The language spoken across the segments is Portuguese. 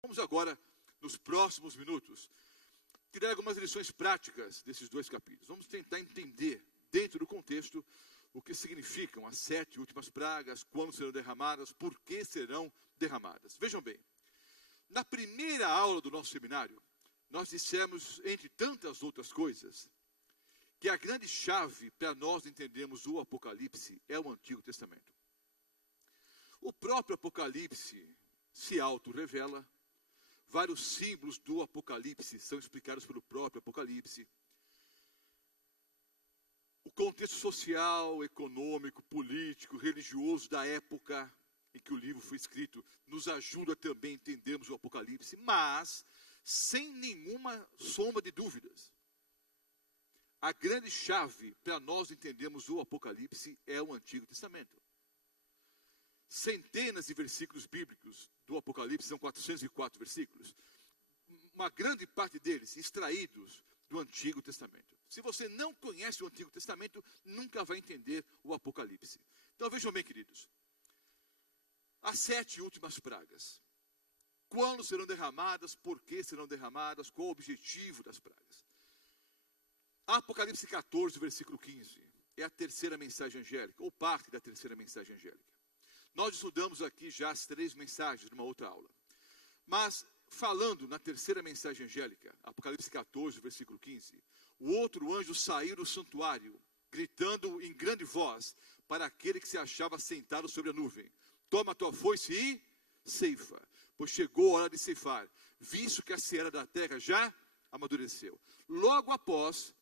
Vamos agora, nos próximos minutos, tirar algumas lições práticas desses dois capítulos. Vamos tentar entender, dentro do contexto, o que significam as 7 últimas pragas, quando serão derramadas, por que serão derramadas. Vejam bem, na primeira aula do nosso seminário, nós dissemos, entre tantas outras coisas, que a grande chave para nós entendermos o Apocalipse é o Antigo Testamento. O próprio Apocalipse se auto-revela, vários símbolos do Apocalipse são explicados pelo próprio Apocalipse. O contexto social, econômico, político, religioso da época em que o livro foi escrito nos ajuda também a entendermos o Apocalipse, mas sem nenhuma sombra de dúvidas. A grande chave para nós entendermos o Apocalipse é o Antigo Testamento. Centenas de versículos bíblicos do Apocalipse, são 404 versículos, uma grande parte deles extraídos do Antigo Testamento. Se você não conhece o Antigo Testamento, nunca vai entender o Apocalipse. Então vejam bem, queridos, as 7 últimas pragas. Quando serão derramadas, por que serão derramadas, qual o objetivo das pragas? Apocalipse 14, versículo 15, é a terceira mensagem angélica, ou parte da terceira mensagem angélica. Nós estudamos aqui já as 3 mensagens numa outra aula. Mas, falando na terceira mensagem angélica, Apocalipse 14, versículo 15, o outro anjo saiu do santuário, gritando em grande voz para aquele que se achava sentado sobre a nuvem: toma a tua foice e ceifa, pois chegou a hora de ceifar, visto que a seara da terra já amadureceu. Logo após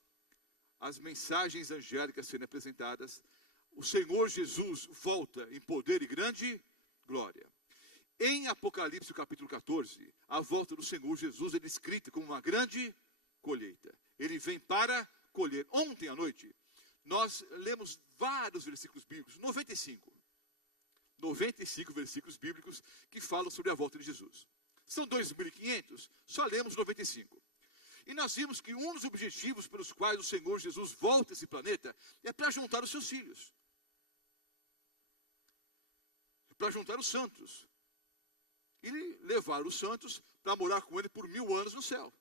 as mensagens angélicas serem apresentadas, o Senhor Jesus volta em poder e grande glória. Em Apocalipse capítulo 14, a volta do Senhor Jesus é descrita como uma grande colheita. Ele vem para colher. Ontem à noite, nós lemos vários versículos bíblicos, 95 versículos bíblicos que falam sobre a volta de Jesus. São 2.500, só lemos 95. E nós vimos que um dos objetivos pelos quais o Senhor Jesus volta a esse planeta é para juntar os seus filhos. Para juntar os santos. E levar os santos para morar com ele por 1000 anos no céu.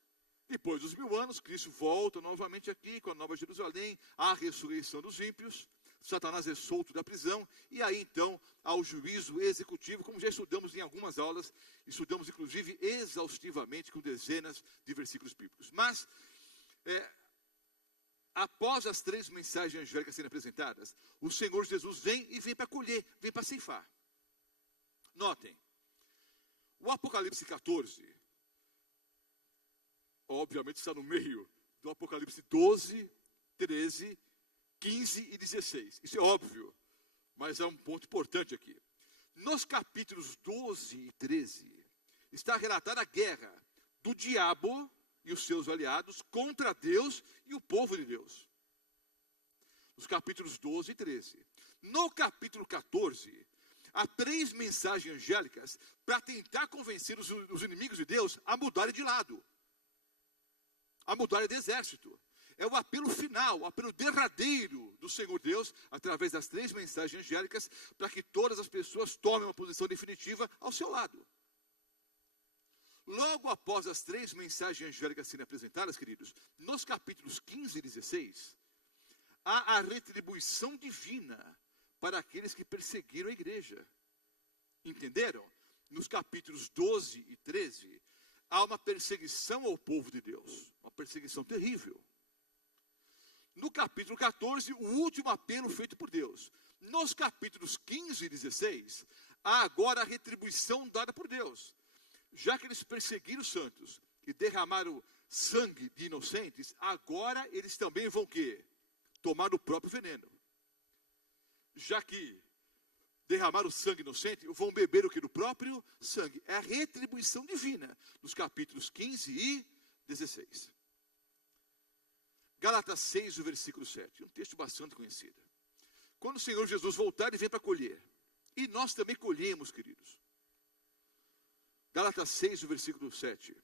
Depois dos 1000 anos, Cristo volta novamente aqui com a Nova Jerusalém, a ressurreição dos ímpios, Satanás é solto da prisão, e aí então há o juízo executivo, como já estudamos em algumas aulas, estudamos inclusive exaustivamente com dezenas de versículos bíblicos. Mas, após as 3 mensagens angélicas serem apresentadas, o Senhor Jesus vem para colher, vem para ceifar. Notem, o Apocalipse 14, obviamente está no meio do Apocalipse 12, 13, 15 e 16. Isso é óbvio, mas é um ponto importante aqui. Nos capítulos 12 e 13, está relatada a guerra do diabo e os seus aliados contra Deus e o povo de Deus. Nos capítulos 12 e 13. No capítulo 14, há 3 mensagens angélicas para tentar convencer os inimigos de Deus a mudarem de lado, a mudarem de exército. É o apelo final, o apelo derradeiro do Senhor Deus, através das 3 mensagens angélicas, para que todas as pessoas tomem uma posição definitiva ao seu lado. Logo após as 3 mensagens angélicas serem apresentadas, queridos, nos capítulos 15 e 16, há a retribuição divina para aqueles que perseguiram a igreja. Entenderam? Nos capítulos 12 e 13, há uma perseguição ao povo de Deus, uma perseguição terrível. No capítulo 14, o último apelo feito por Deus. Nos capítulos 15 e 16, há agora a retribuição dada por Deus. Já que eles perseguiram os santos e derramaram sangue de inocentes, agora eles também vão o quê? Tomar o próprio veneno. Já que derramaram sangue inocente, vão beber o que? Do próprio sangue. É a retribuição divina, nos capítulos 15 e 16. Gálatas 6, o versículo 7, um texto bastante conhecido. Quando o Senhor Jesus voltar, ele vem para colher. E nós também colhemos, queridos. Gálatas 6, o versículo 7.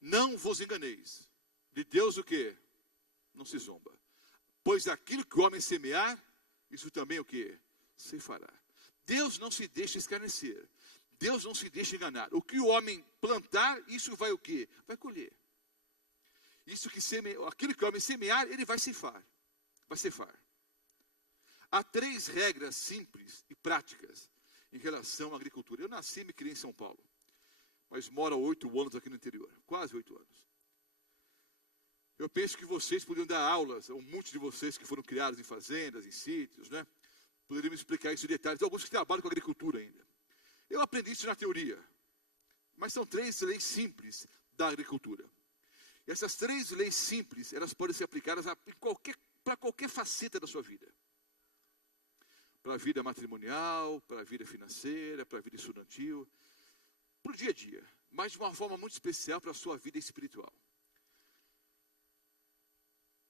Não vos enganeis. De Deus o quê? Não se zomba. Pois aquilo que o homem semear, isso também o quê? Ceifará. Deus não se deixa escarnecer. Deus não se deixa enganar. O que o homem plantar, isso vai o quê? Vai colher. Aquilo que o homem semear, ele vai ceifar. Vai ceifar. Há 3 regras simples e práticas em relação à agricultura. Eu nasci e me criei em São Paulo, mas moro há 8 anos aqui no interior, quase 8 anos. Eu penso que vocês poderiam dar aulas, um monte de vocês que foram criados em fazendas, em sítios, né? Poderiam me explicar isso em detalhes. Alguns que trabalham com agricultura ainda. Eu aprendi isso na teoria, mas são 3 leis simples da agricultura. E essas 3 leis simples, elas podem ser aplicadas para qualquer faceta da sua vida. Para a vida matrimonial, para a vida financeira, para a vida estudantil, para o dia a dia, mas de uma forma muito especial para a sua vida espiritual.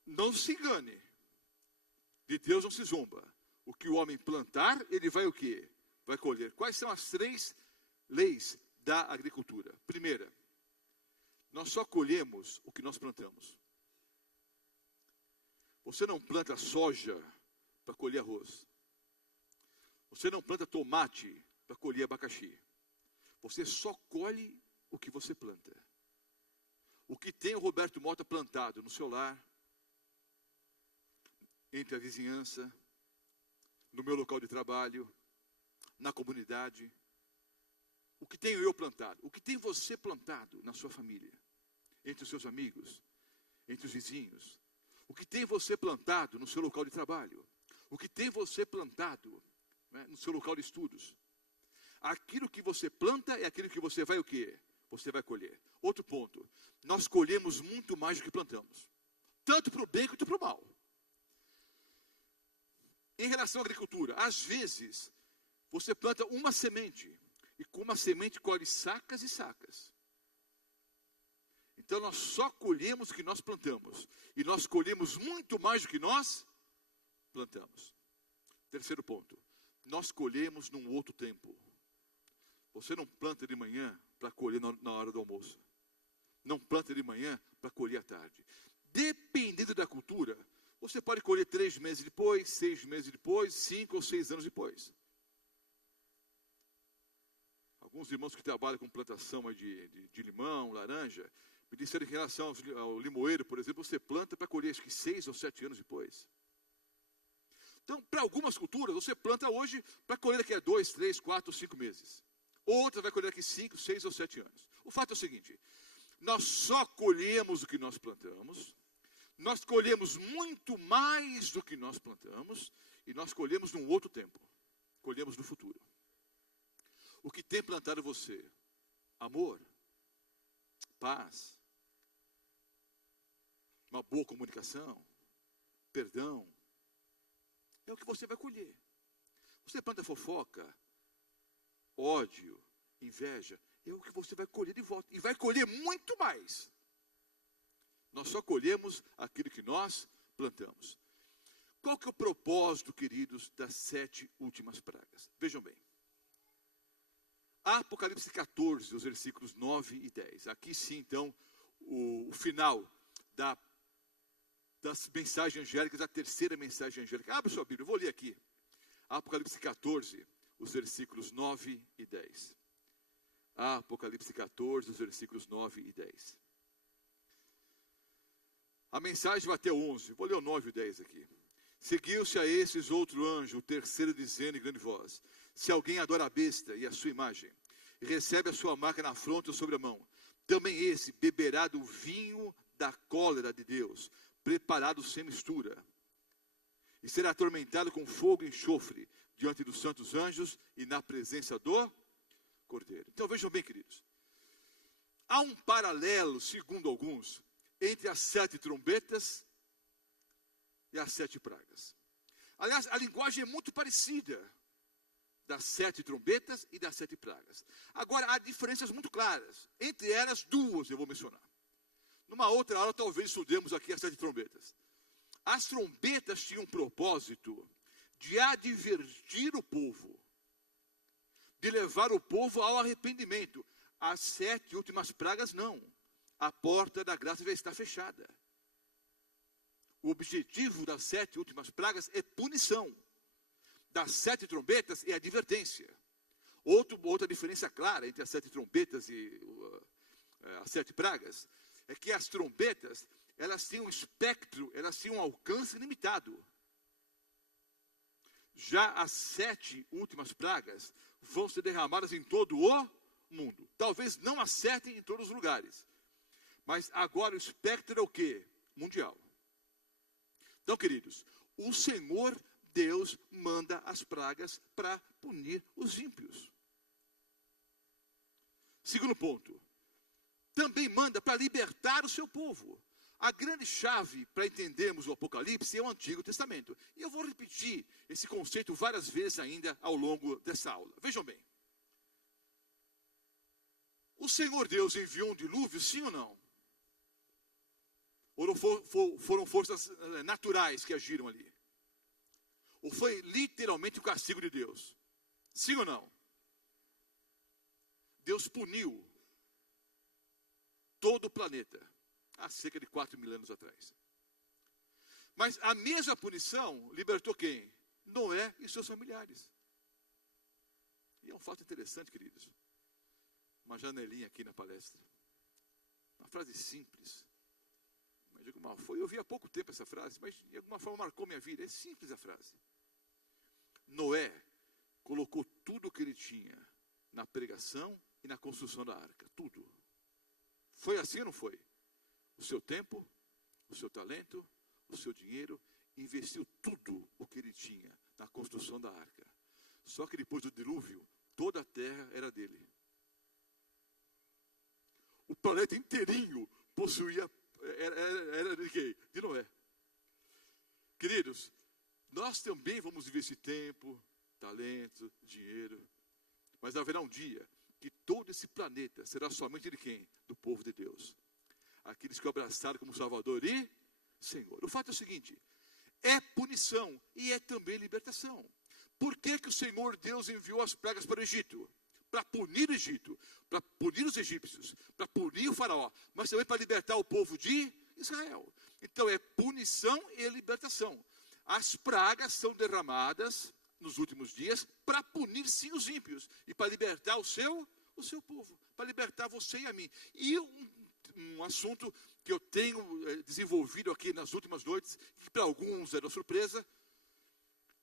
Não se engane, de Deus não se zomba. O que o homem plantar, ele vai o quê? Vai colher. Quais são as 3 leis da agricultura? Primeira, nós só colhemos o que nós plantamos. Você não planta soja para colher arroz. Você não planta tomate para colher abacaxi. Você só colhe o que você planta. O que tem o Roberto Mota plantado no seu lar, entre a vizinhança, no meu local de trabalho, na comunidade. O que tenho eu plantado? O que tem você plantado na sua família? Entre os seus amigos? Entre os vizinhos? O que tem você plantado no seu local de trabalho? O que tem você plantado, né, no seu local de estudos? Aquilo que você planta é aquilo que você vai o quê? Você vai colher. Outro ponto. Nós colhemos muito mais do que plantamos. Tanto para o bem quanto para o mal. Em relação à agricultura, às vezes, você planta uma semente, e com uma semente colhe sacas e sacas. Então nós só colhemos o que nós plantamos, e nós colhemos muito mais do que nós plantamos. Terceiro ponto, nós colhemos num outro tempo. Você não planta de manhã para colher na hora do almoço. Não planta de manhã para colher à tarde. Dependendo da cultura, você pode colher 3 meses depois, 6 meses depois, 5 ou 6 anos depois. Alguns irmãos que trabalham com plantação de limão, laranja, me disseram que em relação ao limoeiro, por exemplo, você planta para colher acho que 6 ou 7 anos depois. Então, para algumas culturas, você planta hoje para colher daqui a 2, 3, 4 ou 5 meses. Outra vai colher daqui a 5, 6 ou 7 anos. O fato é o seguinte, nós só colhemos o que nós plantamos, nós colhemos muito mais do que nós plantamos, e nós colhemos num outro tempo, colhemos no futuro. O que tem plantado você? Amor, paz, uma boa comunicação, perdão, é o que você vai colher. Você planta fofoca, ódio, inveja, é o que você vai colher de volta, e vai colher muito mais. Nós só colhemos aquilo que nós plantamos. Qual que é o propósito, queridos, das 7 últimas pragas? Vejam bem. Apocalipse 14, os versículos 9 e 10. Aqui sim, então, o final das mensagens angélicas, a terceira mensagem angélica. Abre sua Bíblia, eu vou ler aqui. Apocalipse 14, os versículos 9 e 10. Apocalipse 14, os versículos 9 e 10. A mensagem vai até 11, vou ler o 9 e o 10 aqui. Seguiu-se a esses outro anjo, o terceiro, dizendo em grande voz: se alguém adora a besta e a sua imagem, e recebe a sua marca na fronte ou sobre a mão, também esse beberá do vinho da cólera de Deus, preparado sem mistura, e será atormentado com fogo e enxofre, diante dos santos anjos e na presença do Cordeiro. Então vejam bem, queridos, há um paralelo, segundo alguns, entre as 7 trombetas e as 7 pragas. Aliás, a linguagem é muito parecida das 7 trombetas e das 7 pragas. Agora, há diferenças muito claras. Entre elas, 2 eu vou mencionar. Numa outra aula, talvez estudemos aqui as 7 trombetas. As trombetas tinham um propósito de advertir o povo, de levar o povo ao arrependimento. As 7 últimas pragas, não. A porta da graça já está fechada. O objetivo das 7 últimas pragas é punição. Das 7 trombetas é advertência. Outra diferença clara entre as 7 trombetas e as 7 pragas é que as trombetas, elas têm um espectro, elas têm um alcance limitado. Já as 7 últimas pragas vão ser derramadas em todo o mundo. Talvez não acertem em todos os lugares. Mas agora o espectro é o quê? Mundial. Então, queridos, o Senhor Deus manda as pragas para punir os ímpios. Segundo ponto, também manda para libertar o seu povo. A grande chave para entendermos o Apocalipse é o Antigo Testamento. E eu vou repetir esse conceito várias vezes ainda ao longo dessa aula. Vejam bem. O Senhor Deus enviou um dilúvio, sim ou não? Ou foram forças naturais que agiram ali? Ou foi literalmente o castigo de Deus? Sim ou não? Deus puniu todo o planeta há cerca de 4.000 anos atrás. Mas a mesma punição libertou quem? Noé e seus familiares. E é um fato interessante, queridos. Uma janelinha aqui na palestra. Uma frase simples. Mas de alguma forma, eu ouvi há pouco tempo essa frase, mas de alguma forma marcou minha vida. É simples a frase. Noé colocou tudo o que ele tinha na pregação e na construção da arca. Tudo. Foi assim ou não foi? O seu tempo, o seu talento, o seu dinheiro, investiu tudo o que ele tinha na construção da arca. Só que depois do dilúvio, toda a terra era dele. O planeta inteirinho possuía, era de quem? De Noé. Queridos, nós também vamos investir tempo, talento, dinheiro, mas haverá um dia que todo esse planeta será somente de quem? Do povo de Deus. Aqueles que o abraçaram como Salvador e Senhor. O fato é o seguinte, é punição e é também libertação. Por que que o Senhor Deus enviou as pragas para o Egito? Para punir o Egito, para punir os egípcios, para punir o faraó, mas também para libertar o povo de Israel. Então é punição e libertação. As pragas são derramadas nos últimos dias para punir sim os ímpios e para libertar o seu povo, para libertar você e a mim. E um assunto que eu tenho desenvolvido aqui nas últimas noites, que para alguns era surpresa,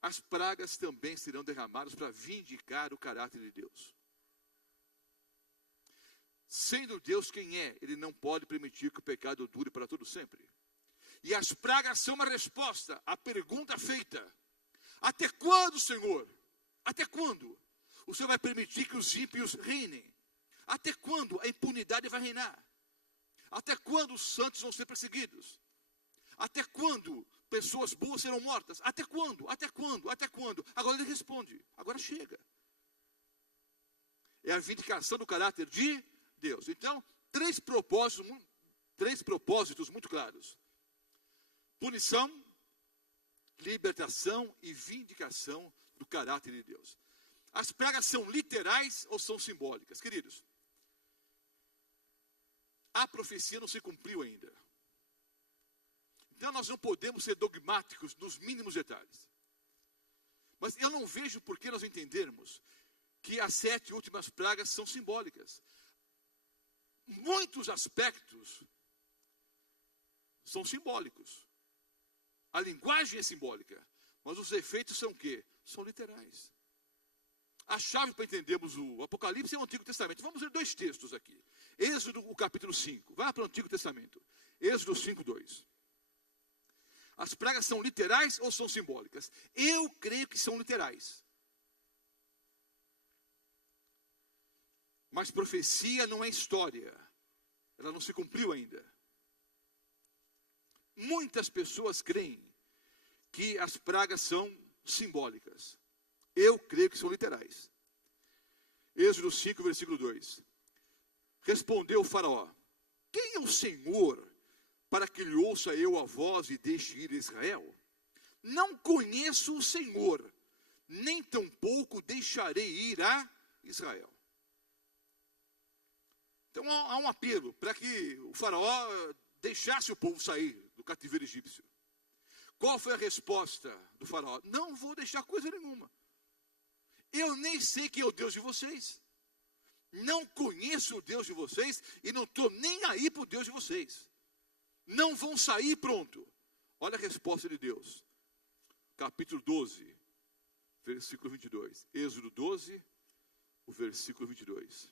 as pragas também serão derramadas para vindicar o caráter de Deus. Sendo Deus quem é, Ele não pode permitir que o pecado dure para todo sempre. E as pragas são uma resposta à pergunta feita. Até quando, Senhor? Até quando? O Senhor vai permitir que os ímpios reinem? Até quando a impunidade vai reinar? Até quando os santos vão ser perseguidos? Até quando pessoas boas serão mortas? Até quando? Até quando? Até quando? Agora ele responde, agora chega. É a vindicação do caráter de Deus. Então, três propósitos muito claros. Punição, libertação e vindicação do caráter de Deus. As pragas são literais ou são simbólicas? Queridos, a profecia não se cumpriu ainda. Então nós não podemos ser dogmáticos nos mínimos detalhes. Mas eu não vejo por que nós entendermos que as 7 últimas pragas são simbólicas. Muitos aspectos são simbólicos. A linguagem é simbólica, mas os efeitos são o quê? São literais. A chave para entendermos o Apocalipse é o Antigo Testamento. Vamos ler 2 textos aqui. Êxodo, o capítulo 5. Vá para o Antigo Testamento. Êxodo 5, 2. As pragas são literais ou são simbólicas? Eu creio que são literais. Mas profecia não é história. Ela não se cumpriu ainda. Muitas pessoas creem que as pragas são simbólicas. Eu creio que são literais. Êxodo 5, versículo 2. Respondeu o faraó: quem é o Senhor para que lhe ouça eu a voz e deixe ir Israel? Não conheço o Senhor, nem tampouco deixarei ir a Israel. Então há um apelo para que o faraó deixasse o povo sair do cativeiro egípcio. Qual foi a resposta do faraó? Não vou deixar coisa nenhuma. Eu nem sei quem é o Deus de vocês. Não conheço o Deus de vocês e não estou nem aí para o Deus de vocês. Não vão sair, pronto. Olha a resposta de Deus. Capítulo 12, versículo 22. Êxodo 12, o versículo 22.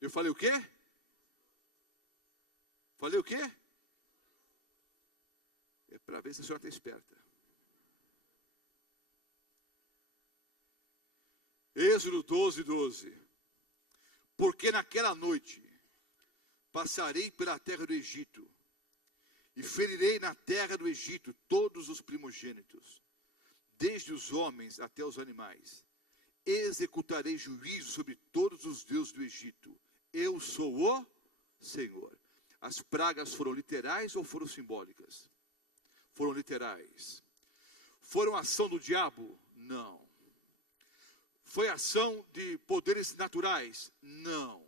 Eu falei o quê? Falei o quê? É para ver se a senhora está esperta. Êxodo 12, 12. Porque naquela noite passarei pela terra do Egito e ferirei na terra do Egito todos os primogênitos, desde os homens até os animais. Executarei juízo sobre todos os deuses do Egito. Eu sou o Senhor. As pragas foram literais ou foram simbólicas? Foram literais. Foram ação do diabo? Não. Foi ação de poderes naturais? Não.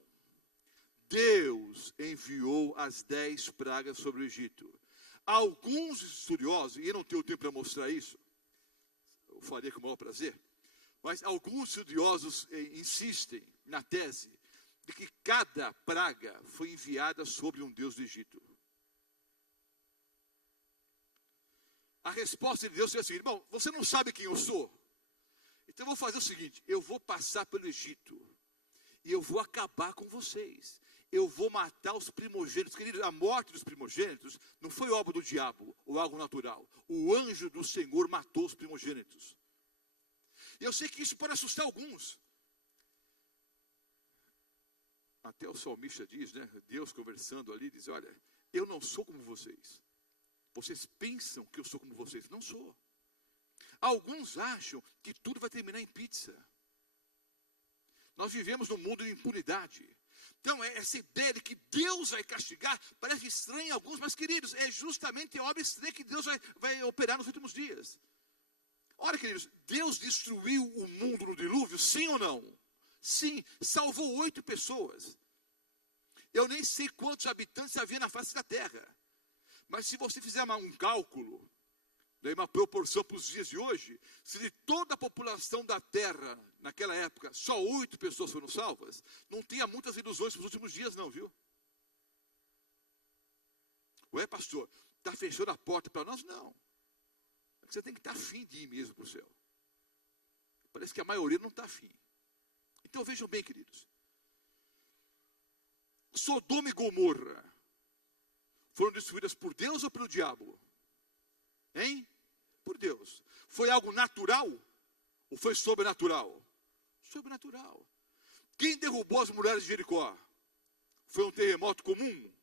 Deus enviou as 10 pragas sobre o Egito. Alguns estudiosos, e eu não tenho tempo para mostrar isso, eu faria com o maior prazer, mas alguns estudiosos insistem na tese de que cada praga foi enviada sobre um deus do Egito. A resposta de Deus é a seguinte: bom, você não sabe quem eu sou? Então eu vou fazer o seguinte, eu vou passar pelo Egito e eu vou acabar com vocês. Eu vou matar os primogênitos. Queridos, a morte dos primogênitos não foi obra do diabo ou algo natural. O anjo do Senhor matou os primogênitos. E eu sei que isso pode assustar alguns. Até o salmista diz, né? Deus conversando ali, diz: olha, eu não sou como vocês. Vocês pensam que eu sou como vocês. Não sou. Alguns acham que tudo vai terminar em pizza. Nós vivemos num mundo de impunidade. Então, essa ideia de que Deus vai castigar parece estranha a alguns, mas, queridos, é justamente a obra estranha que Deus vai operar nos últimos dias. Olha, queridos, Deus destruiu o mundo no dilúvio, sim ou não? Sim, salvou 8 pessoas. Eu nem sei quantos habitantes havia na face da terra. Mas se você fizer um cálculo, uma proporção para os dias de hoje, se de toda a população da terra, naquela época, só 8 pessoas foram salvas, não tinha muitas ilusões para os últimos dias não, viu? Ué, pastor, está fechando a porta para nós? Não. É que você tem que estar afim de ir mesmo para o céu. Parece que a maioria não está afim. Então vejam bem, queridos. Sodoma e Gomorra foram destruídas por Deus ou pelo diabo? Hein? Por Deus. Foi algo natural ou foi sobrenatural? Sobrenatural. Quem derrubou as muralhas de Jericó? Foi um terremoto comum?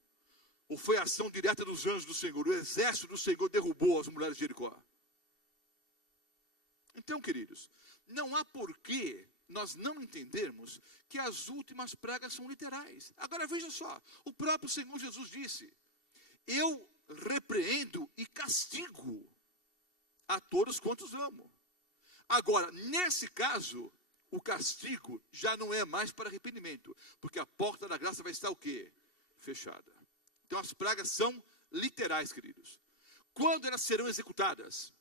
Ou foi a ação direta dos anjos do Senhor? O exército do Senhor derrubou as muralhas de Jericó. Então, queridos, não há porquê nós não entendermos que as últimas pragas são literais. Agora veja só, o próprio Senhor Jesus disse: eu repreendo e castigo a todos quantos amo. Agora, nesse caso, o castigo já não é mais para arrependimento, porque a porta da graça vai estar o quê? Fechada. Então as pragas são literais, queridos. Quando elas serão executadas?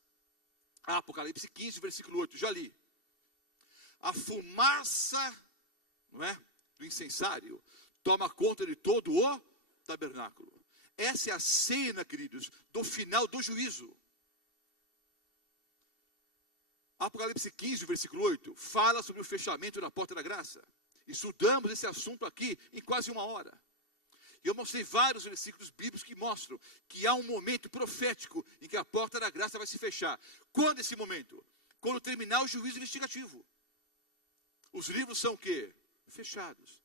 Apocalipse 15, versículo 8, já li. A fumaça, não é, do incensário toma conta de todo o tabernáculo. Essa é a cena, queridos, do final do juízo. Apocalipse 15, versículo 8, fala sobre o fechamento da porta da graça. Estudamos esse assunto aqui em quase 1 hora. E eu mostrei vários versículos bíblicos que mostram que há um momento profético em que a porta da graça vai se fechar. Quando esse momento? Quando terminar o juízo investigativo. Os livros são o quê? Fechados.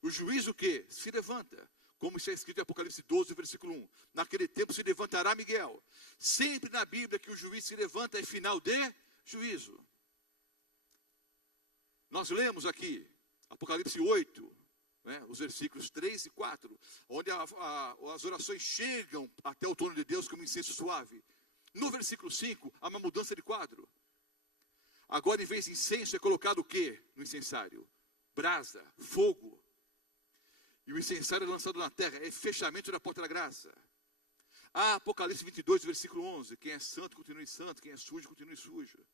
O juízo o quê? Se levanta. Como está escrito em Apocalipse 12, versículo 1. Naquele tempo se levantará Miguel. Sempre na Bíblia que o juiz se levanta é final de juízo. Nós lemos aqui, Apocalipse 8, né, os versículos 3 e 4, onde as orações chegam até o trono de Deus como incenso suave. No versículo 5, há uma mudança de quadro. Agora, em vez de incenso, é colocado o quê no incensário? Brasa, fogo. E o incensário é lançado na terra, é fechamento da porta da graça. Apocalipse 22, versículo 11. Quem é santo, continue santo. Quem é sujo, continue sujo.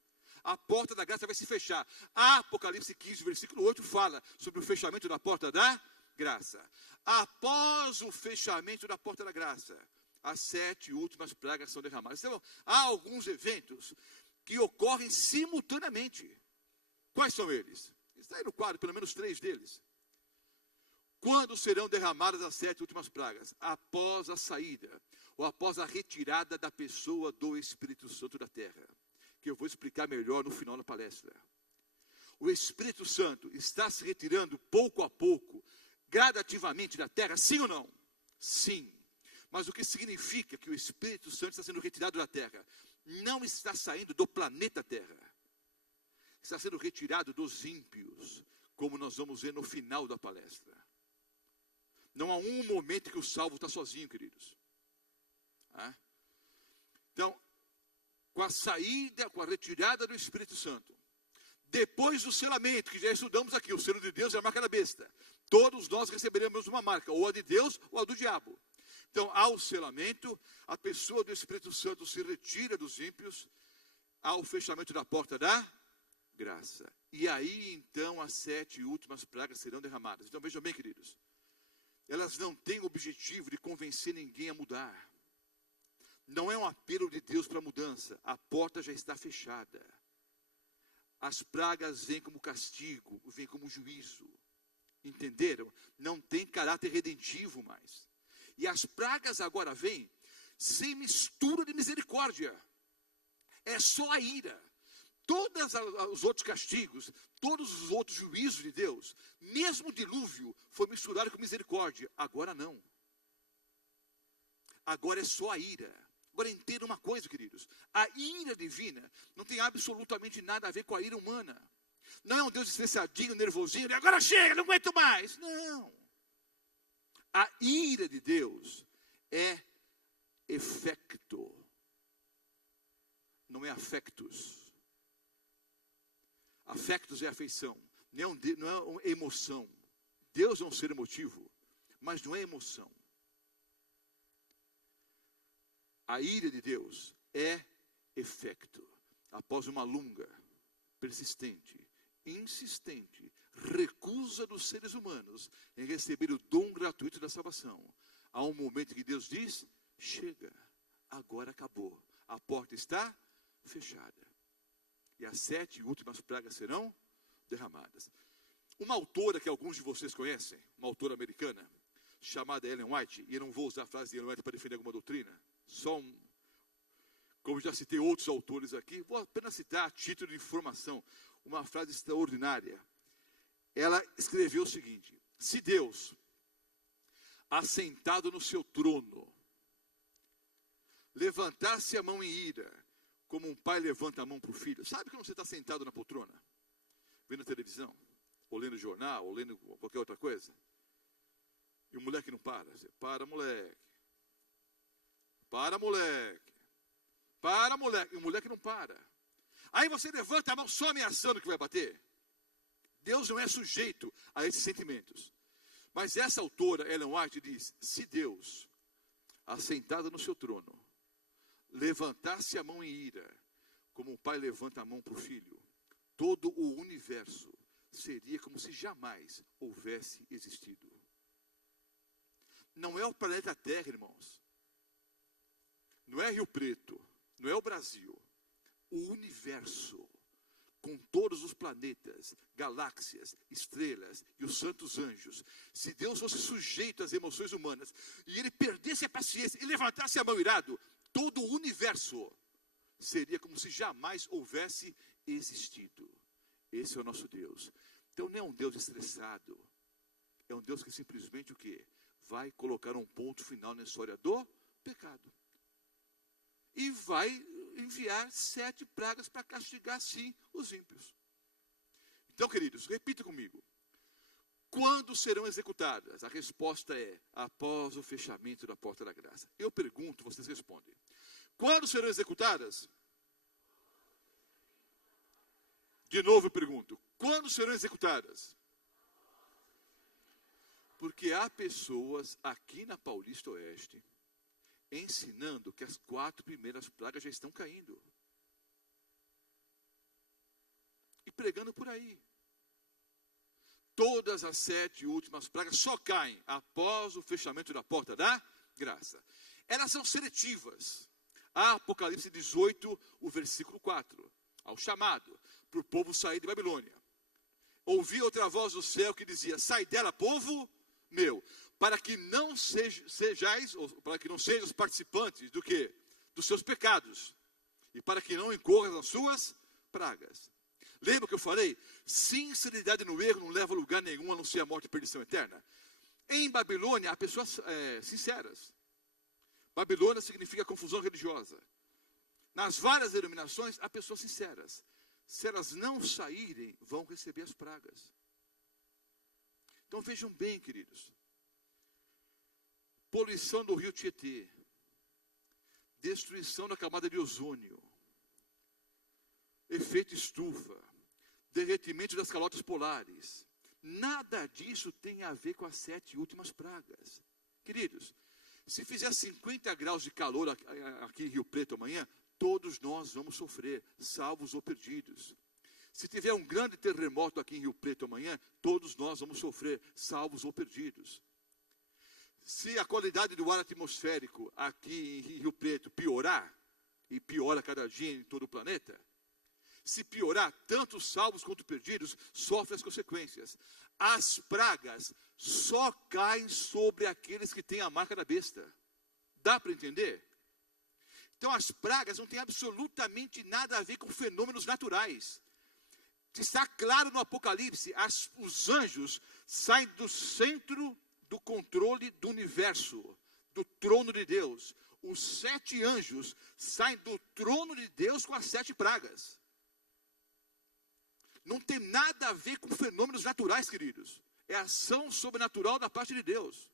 A porta da graça vai se fechar. Apocalipse 15, versículo 8, fala sobre o fechamento da porta da graça. Após o fechamento da porta da graça, as 7 últimas pragas são derramadas. Então, há alguns eventos que ocorrem simultaneamente. Quais são eles? Está aí no quadro, pelo menos 3 deles. Quando serão derramadas as 7 últimas pragas? Após a saída, ou após a retirada da pessoa do Espírito Santo da terra. Que eu vou explicar melhor no final da palestra. O Espírito Santo está se retirando pouco a pouco, gradativamente da terra, sim ou não? Sim. Mas o que significa que o Espírito Santo está sendo retirado da terra? Não está saindo do planeta Terra. Está sendo retirado dos ímpios, como nós vamos ver no final da palestra. Não há um momento que o salvo está sozinho, queridos. Então, com a saída, com a retirada do Espírito Santo, depois do selamento, que já estudamos aqui, o selo de Deus é a marca da besta. Todos nós receberemos uma marca, ou a de Deus ou a do diabo. Então, ao selamento, a pessoa do Espírito Santo se retira dos ímpios, ao fechamento da porta da graça. E aí, então, as 7 últimas pragas serão derramadas. Então, vejam bem, queridos. Elas não têm o objetivo de convencer ninguém a mudar. Não é um apelo de Deus para mudança. A porta já está fechada. As pragas vêm como castigo, vêm como juízo. Entenderam? Não tem caráter redentivo mais. E as pragas agora vêm sem mistura de misericórdia. É só a ira. Todos os outros castigos, todos os outros juízos de Deus, mesmo o dilúvio, foi misturado com misericórdia. Agora não. Agora é só a ira. Agora entenda uma coisa, queridos. A ira divina não tem absolutamente nada a ver com a ira humana. Não é um Deus estressadinho, nervosinho, agora chega, não aguento mais. Não. A ira de Deus é effecto, não é affectus. Affectus é afeição, não é uma emoção. Deus é um ser emotivo, mas não é emoção. A ira de Deus é effecto. Após uma longa, persistente, insistente recusa dos seres humanos em receber o dom gratuito da salvação, há um momento que Deus diz: chega, agora acabou, a porta está fechada, e as 7 últimas pragas serão derramadas. Uma autora que alguns de vocês conhecem, uma autora americana, chamada Ellen White, e eu não vou usar a frase de Ellen White para defender alguma doutrina, como já citei outros autores aqui, vou apenas citar a título de informação, uma frase extraordinária. Ela escreveu o seguinte: se Deus, assentado no seu trono, levantasse a mão em ira, como um pai levanta a mão para o filho. Sabe quando você está sentado na poltrona, vendo televisão, ou lendo jornal, ou lendo qualquer outra coisa, e o moleque não para? Você, para, moleque. Para, moleque. Para, moleque. E o moleque não para. Aí você levanta a mão só ameaçando que vai bater. Deus não é sujeito a esses sentimentos. Mas essa autora, Ellen White, diz: se Deus, assentado no seu trono, levantasse a mão em ira, como um pai levanta a mão para o filho, todo o universo seria como se jamais houvesse existido. Não é o planeta Terra, irmãos. Não é Rio Preto, não é o Brasil. O universo, com todos os planetas, galáxias, estrelas e os santos anjos. Se Deus fosse sujeito às emoções humanas e ele perdesse a paciência e levantasse a mão irado, todo o universo seria como se jamais houvesse existido. Esse é o nosso Deus. Então não é um Deus estressado. É um Deus que simplesmente o quê? Vai colocar um ponto final na história do pecado. E vai enviar 7 pragas para castigar, sim, os ímpios. Então, queridos, repita comigo. Quando serão executadas? A resposta é: após o fechamento da porta da graça. Eu pergunto, vocês respondem. Quando serão executadas? De novo eu pergunto. Quando serão executadas? Porque há pessoas aqui na Paulista Oeste ensinando que as 4 primeiras pragas já estão caindo. E pregando por aí. Todas as 7 últimas pragas só caem após o fechamento da porta da graça. Elas são seletivas. Apocalipse 18, o versículo 4. Ao chamado para o povo sair de Babilônia. Ouvi outra voz do céu que dizia: sai dela, povo meu, para que não sejais, ou para que não sejais participantes do quê? Dos seus pecados. E para que não incorras nas suas pragas. Lembra que eu falei? Sinceridade no erro não leva a lugar nenhum, a não ser a morte e perdição eterna. Em Babilônia, há pessoas sinceras. Babilônia significa confusão religiosa. Nas várias denominações, há pessoas sinceras. Se elas não saírem, vão receber as pragas. Então vejam bem, queridos. Poluição do rio Tietê. Destruição da camada de ozônio. Efeito estufa. Derretimento das calotas polares. Nada disso tem a ver com as 7 últimas pragas. Queridos, se fizer 50 graus de calor aqui em Rio Preto amanhã, todos nós vamos sofrer, salvos ou perdidos. Se tiver um grande terremoto aqui em Rio Preto amanhã, todos nós vamos sofrer, salvos ou perdidos. Se a qualidade do ar atmosférico aqui em Rio Preto piorar, e piora cada dia em todo o planeta, se piorar, tanto salvos quanto perdidos sofrem as consequências. As pragas só caem sobre aqueles que têm a marca da besta. Dá para entender? Então as pragas não têm absolutamente nada a ver com fenômenos naturais. Está claro no Apocalipse, os anjos saem do centro do controle do universo, do trono de Deus. Os 7 anjos saem do trono de Deus com as 7 pragas. Não tem nada a ver com fenômenos naturais, queridos. É ação sobrenatural da parte de Deus.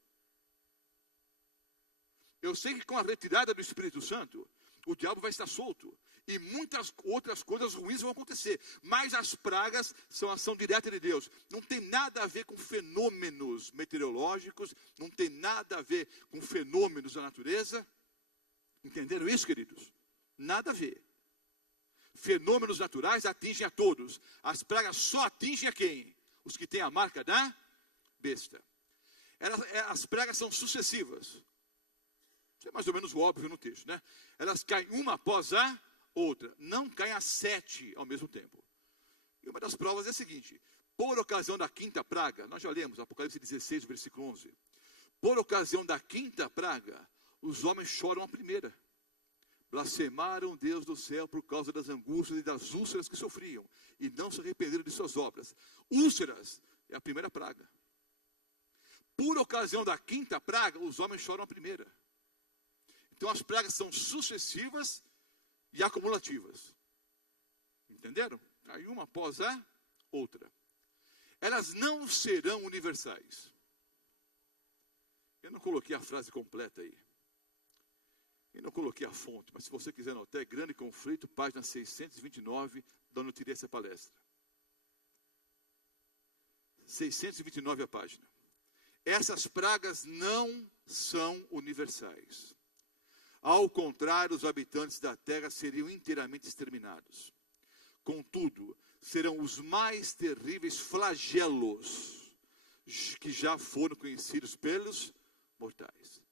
Eu sei que com a retirada do Espírito Santo, o diabo vai estar solto. E muitas outras coisas ruins vão acontecer. Mas as pragas são ação direta de Deus. Não tem nada a ver com fenômenos meteorológicos. Não tem nada a ver com fenômenos da natureza. Entenderam isso, queridos? Nada a ver. Fenômenos naturais atingem a todos. As pragas só atingem a quem? Os que têm a marca da besta. As pragas são sucessivas. Isso é mais ou menos óbvio no texto, né? Elas caem uma após a outra. Não caem as 7 ao mesmo tempo. E uma das provas é a seguinte. Por ocasião da 5ª praga, nós já lemos Apocalipse 16, versículo 11. Por ocasião da 5ª praga, os homens choram a primeira. Blasfemaram Deus do céu por causa das angústias e das úlceras que sofriam. E não se arrependeram de suas obras. Úlceras é a primeira praga. Por ocasião da 5ª praga, os homens choram a primeira. Então as pragas são sucessivas e acumulativas. Entenderam? Aí uma após a outra. Elas não serão universais. Eu não coloquei a frase completa aí. Eu não coloquei a fonte, mas se você quiser anotar, é Grande Conflito, página 629, da onde eu tirei essa palestra. 629 a página. Essas pragas não são universais. Ao contrário, os habitantes da terra seriam inteiramente exterminados. Contudo, serão os mais terríveis flagelos que já foram conhecidos pelos mortais.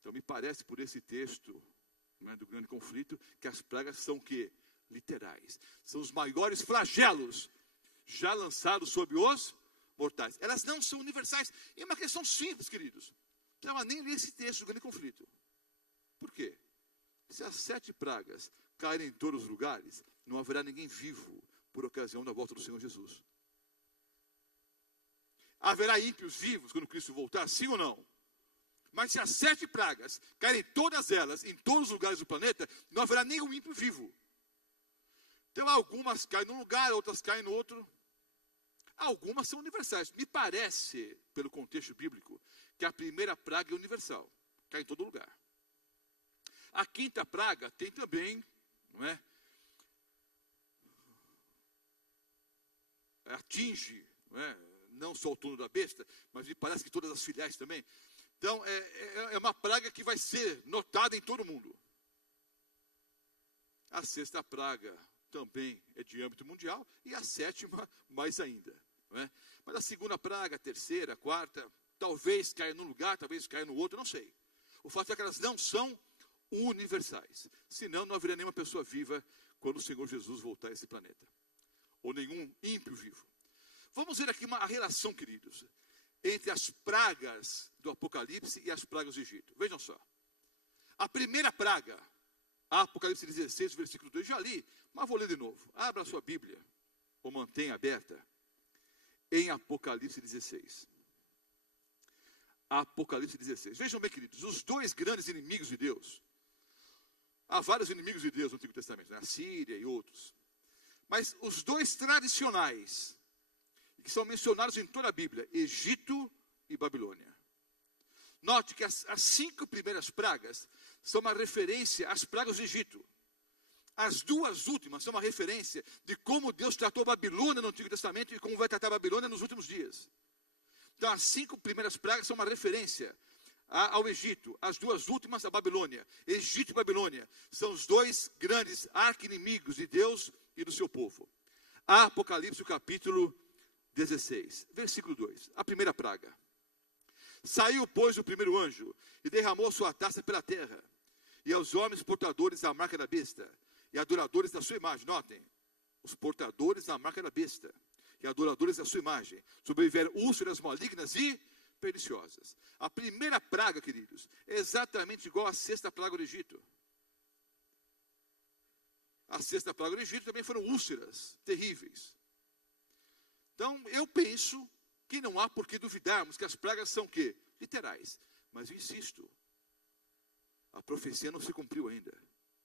Então, me parece, por esse texto, né, do Grande Conflito, que as pragas são o quê? Literais. São os maiores flagelos já lançados sobre os mortais. Elas não são universais. É uma questão simples, queridos. Não precisava nem ler esse texto do Grande Conflito. Por quê? Se as 7 pragas caírem em todos os lugares, não haverá ninguém vivo por ocasião da volta do Senhor Jesus. Haverá ímpios vivos quando Cristo voltar? Sim ou não? Mas se as 7 pragas caírem todas elas, em todos os lugares do planeta, não haverá nenhum ímpio vivo. Então algumas caem num lugar, outras caem no outro. Algumas são universais. Me parece, pelo contexto bíblico, que a primeira praga é universal. Cai em todo lugar. A 5ª praga tem também, não é? Atinge, não é? Não só o trono da besta, mas me parece que todas as filiais também. Então, é uma praga que vai ser notada em todo mundo. A sexta praga também é de âmbito mundial, e a sétima mais ainda. Não é? Mas a segunda praga, a terceira, a quarta, talvez caia num lugar, talvez caia no outro, não sei. O fato é que elas não são universais. Senão não haveria nenhuma pessoa viva quando o Senhor Jesus voltar a esse planeta. Ou nenhum ímpio vivo. Vamos ver aqui a relação, queridos, entre as pragas do Apocalipse e as pragas do Egito. Vejam só. A primeira praga, Apocalipse 16, versículo 2, já li, mas vou ler de novo. Abra a sua Bíblia, ou mantenha aberta, em Apocalipse 16. Apocalipse 16. Vejam bem, queridos, os dois grandes inimigos de Deus. Há vários inimigos de Deus no Antigo Testamento, né? A Síria e outros. Mas os dois tradicionais, que são mencionados em toda a Bíblia, Egito e Babilônia. Note que as 5 primeiras pragas são uma referência às pragas do Egito. As 2 últimas são uma referência de como Deus tratou a Babilônia no Antigo Testamento e como vai tratar a Babilônia nos últimos dias. Então, as 5 primeiras pragas são uma referência ao Egito. As 2 últimas, a Babilônia. Egito e Babilônia são os 2 grandes arqui-inimigos de Deus e do seu povo. Apocalipse, capítulo 16, versículo 2. A primeira praga. Saiu, pois, o primeiro anjo e derramou sua taça pela terra. E aos homens portadores da marca da besta e adoradores da sua imagem. Notem, os portadores da marca da besta e adoradores da sua imagem sobreviveram úlceras malignas e perniciosas. A primeira praga, queridos, é exatamente igual à sexta praga do Egito. A sexta praga do Egito também foram úlceras terríveis. Então, eu penso que não há por que duvidarmos que as pragas são o quê? Literais. Mas eu insisto, a profecia não se cumpriu ainda.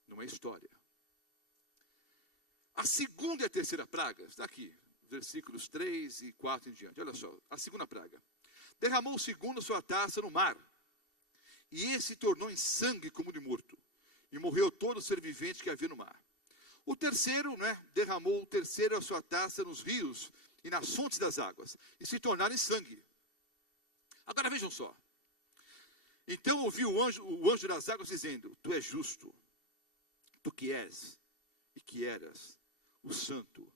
Não é história. A segunda e a terceira praga, está aqui, versículos 3 e 4 em diante. Olha só, a segunda praga. Derramou o segundo sua taça no mar, e esse tornou em sangue como de morto, e morreu todo ser vivente que havia no mar. O terceiro, derramou o terceiro a sua taça nos rios e nas fontes das águas, e se tornaram em sangue. Agora vejam só. Então ouviu o anjo das águas dizendo: Tu és justo, tu que és e que eras o santo,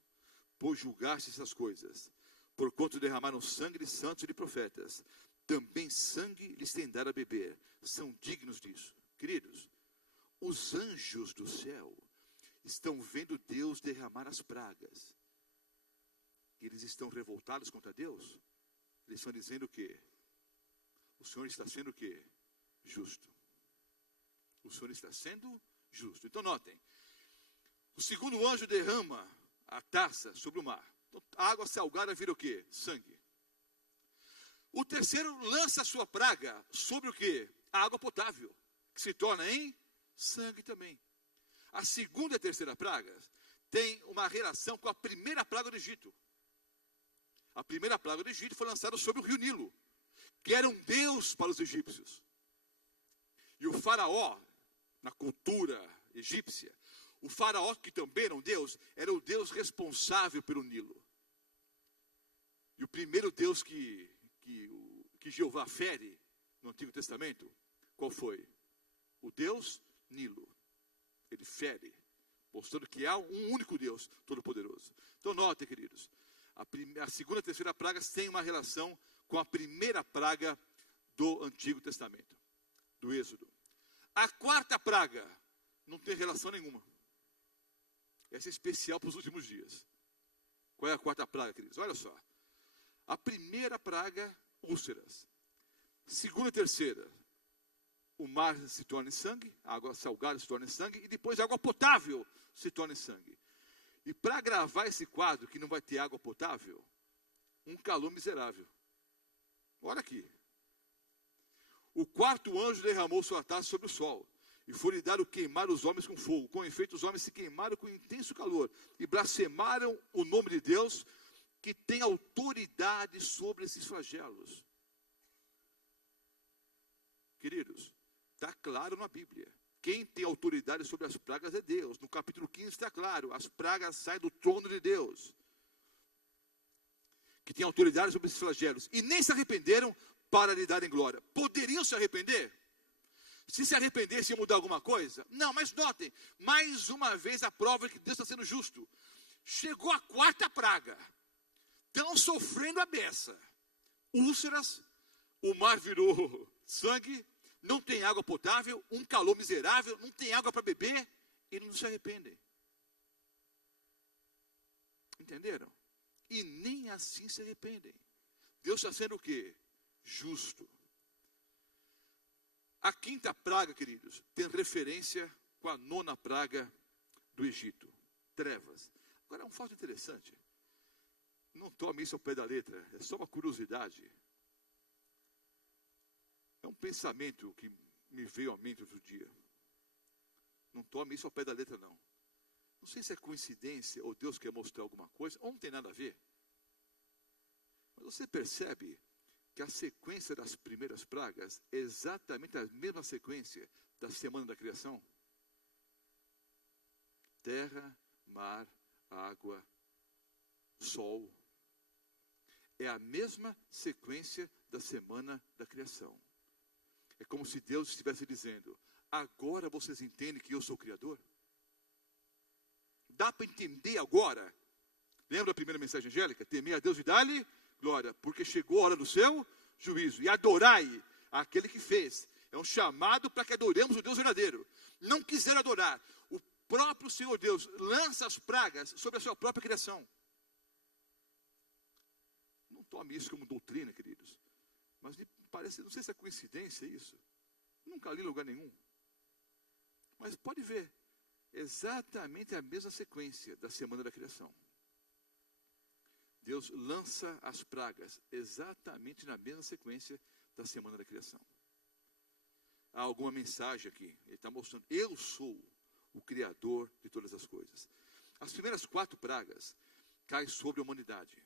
pois julgaste essas coisas, porquanto derramaram sangue de santos e de profetas, também sangue lhes tem dado a beber, são dignos disso. Queridos, os anjos do céu estão vendo Deus derramar as pragas. Eles estão revoltados contra Deus. Eles estão dizendo o quê? O Senhor está sendo o quê? Justo. O Senhor está sendo justo. Então notem, o segundo anjo derrama a taça sobre o mar. Então, a água salgada vira o quê? Sangue. O terceiro lança a sua praga sobre o quê? A água potável, que se torna em sangue também. A segunda e a terceira pragas tem uma relação com a primeira praga do Egito. A primeira praga do Egito foi lançada sobre o rio Nilo, que era um deus para os egípcios. E o faraó, na cultura egípcia, o faraó, que também era um deus, era o deus responsável pelo Nilo. E o primeiro deus que Jeová fere no Antigo Testamento, qual foi? O deus Nilo. Ele fere, mostrando que há um único Deus Todo-Poderoso. Então notem, queridos, a segunda e a terceira pragas têm uma relação com a primeira praga do Antigo Testamento, do Êxodo. A quarta praga não tem relação nenhuma. Essa é especial para os últimos dias. Qual é a quarta praga, queridos? Olha só. A primeira praga, úlceras. Segunda e terceira, o mar se torna em sangue, a água salgada se torna em sangue, e depois a água potável se torna em sangue. E para gravar esse quadro, que não vai ter água potável, um calor miserável. Olha aqui. O quarto anjo derramou sua taça sobre o sol, e foi-lhe dado queimar os homens com fogo. Com efeito, os homens se queimaram com intenso calor, e blasfemaram o nome de Deus, que tem autoridade sobre esses flagelos. Queridos, está claro na Bíblia. Quem tem autoridade sobre as pragas é Deus. No capítulo 15 está claro, as pragas saem do trono de Deus, que tem autoridade sobre esses flagelos. E nem se arrependeram para lhe darem glória. Poderiam se arrepender? Se arrependesse, ia mudar alguma coisa? Não, mas notem, mais uma vez a prova de que Deus está sendo justo. Chegou a quarta praga. Estão sofrendo a beça. Úlceras, o mar virou sangue, não tem água potável, um calor miserável, não tem água para beber, e não se arrependem. Entenderam? E nem assim se arrependem. Deus está sendo o quê? Justo. A quinta praga, queridos, tem referência com a nona praga do Egito. Trevas. Agora, é um fato interessante. Não tome isso ao pé da letra, é só uma curiosidade. É um pensamento que me veio à mente outro dia. Não tome isso ao pé da letra, não. Não sei se é coincidência ou Deus quer mostrar alguma coisa, ou não tem nada a ver. Mas você percebe que a sequência das primeiras pragas é exatamente a mesma sequência da semana da criação? Terra, mar, água, sol. É a mesma sequência da semana da criação. É como se Deus estivesse dizendo: agora vocês entendem que eu sou o Criador? Dá para entender agora? Lembra a primeira mensagem angélica? Temei a Deus e dá-lhe glória, porque chegou a hora do seu juízo. E adorai aquele que fez. É um chamado para que adoremos o Deus verdadeiro. Não quiser adorar. O próprio Senhor Deus lança as pragas sobre a sua própria criação. Não tome isso como doutrina, queridos. Mas me parece, não sei se é coincidência isso. Nunca li em lugar nenhum. Mas pode ver. Exatamente a mesma sequência da semana da criação. Deus lança as pragas exatamente na mesma sequência da semana da criação. Há alguma mensagem aqui. Ele está mostrando: eu sou o Criador de todas as coisas. As primeiras 4 pragas caem sobre a humanidade.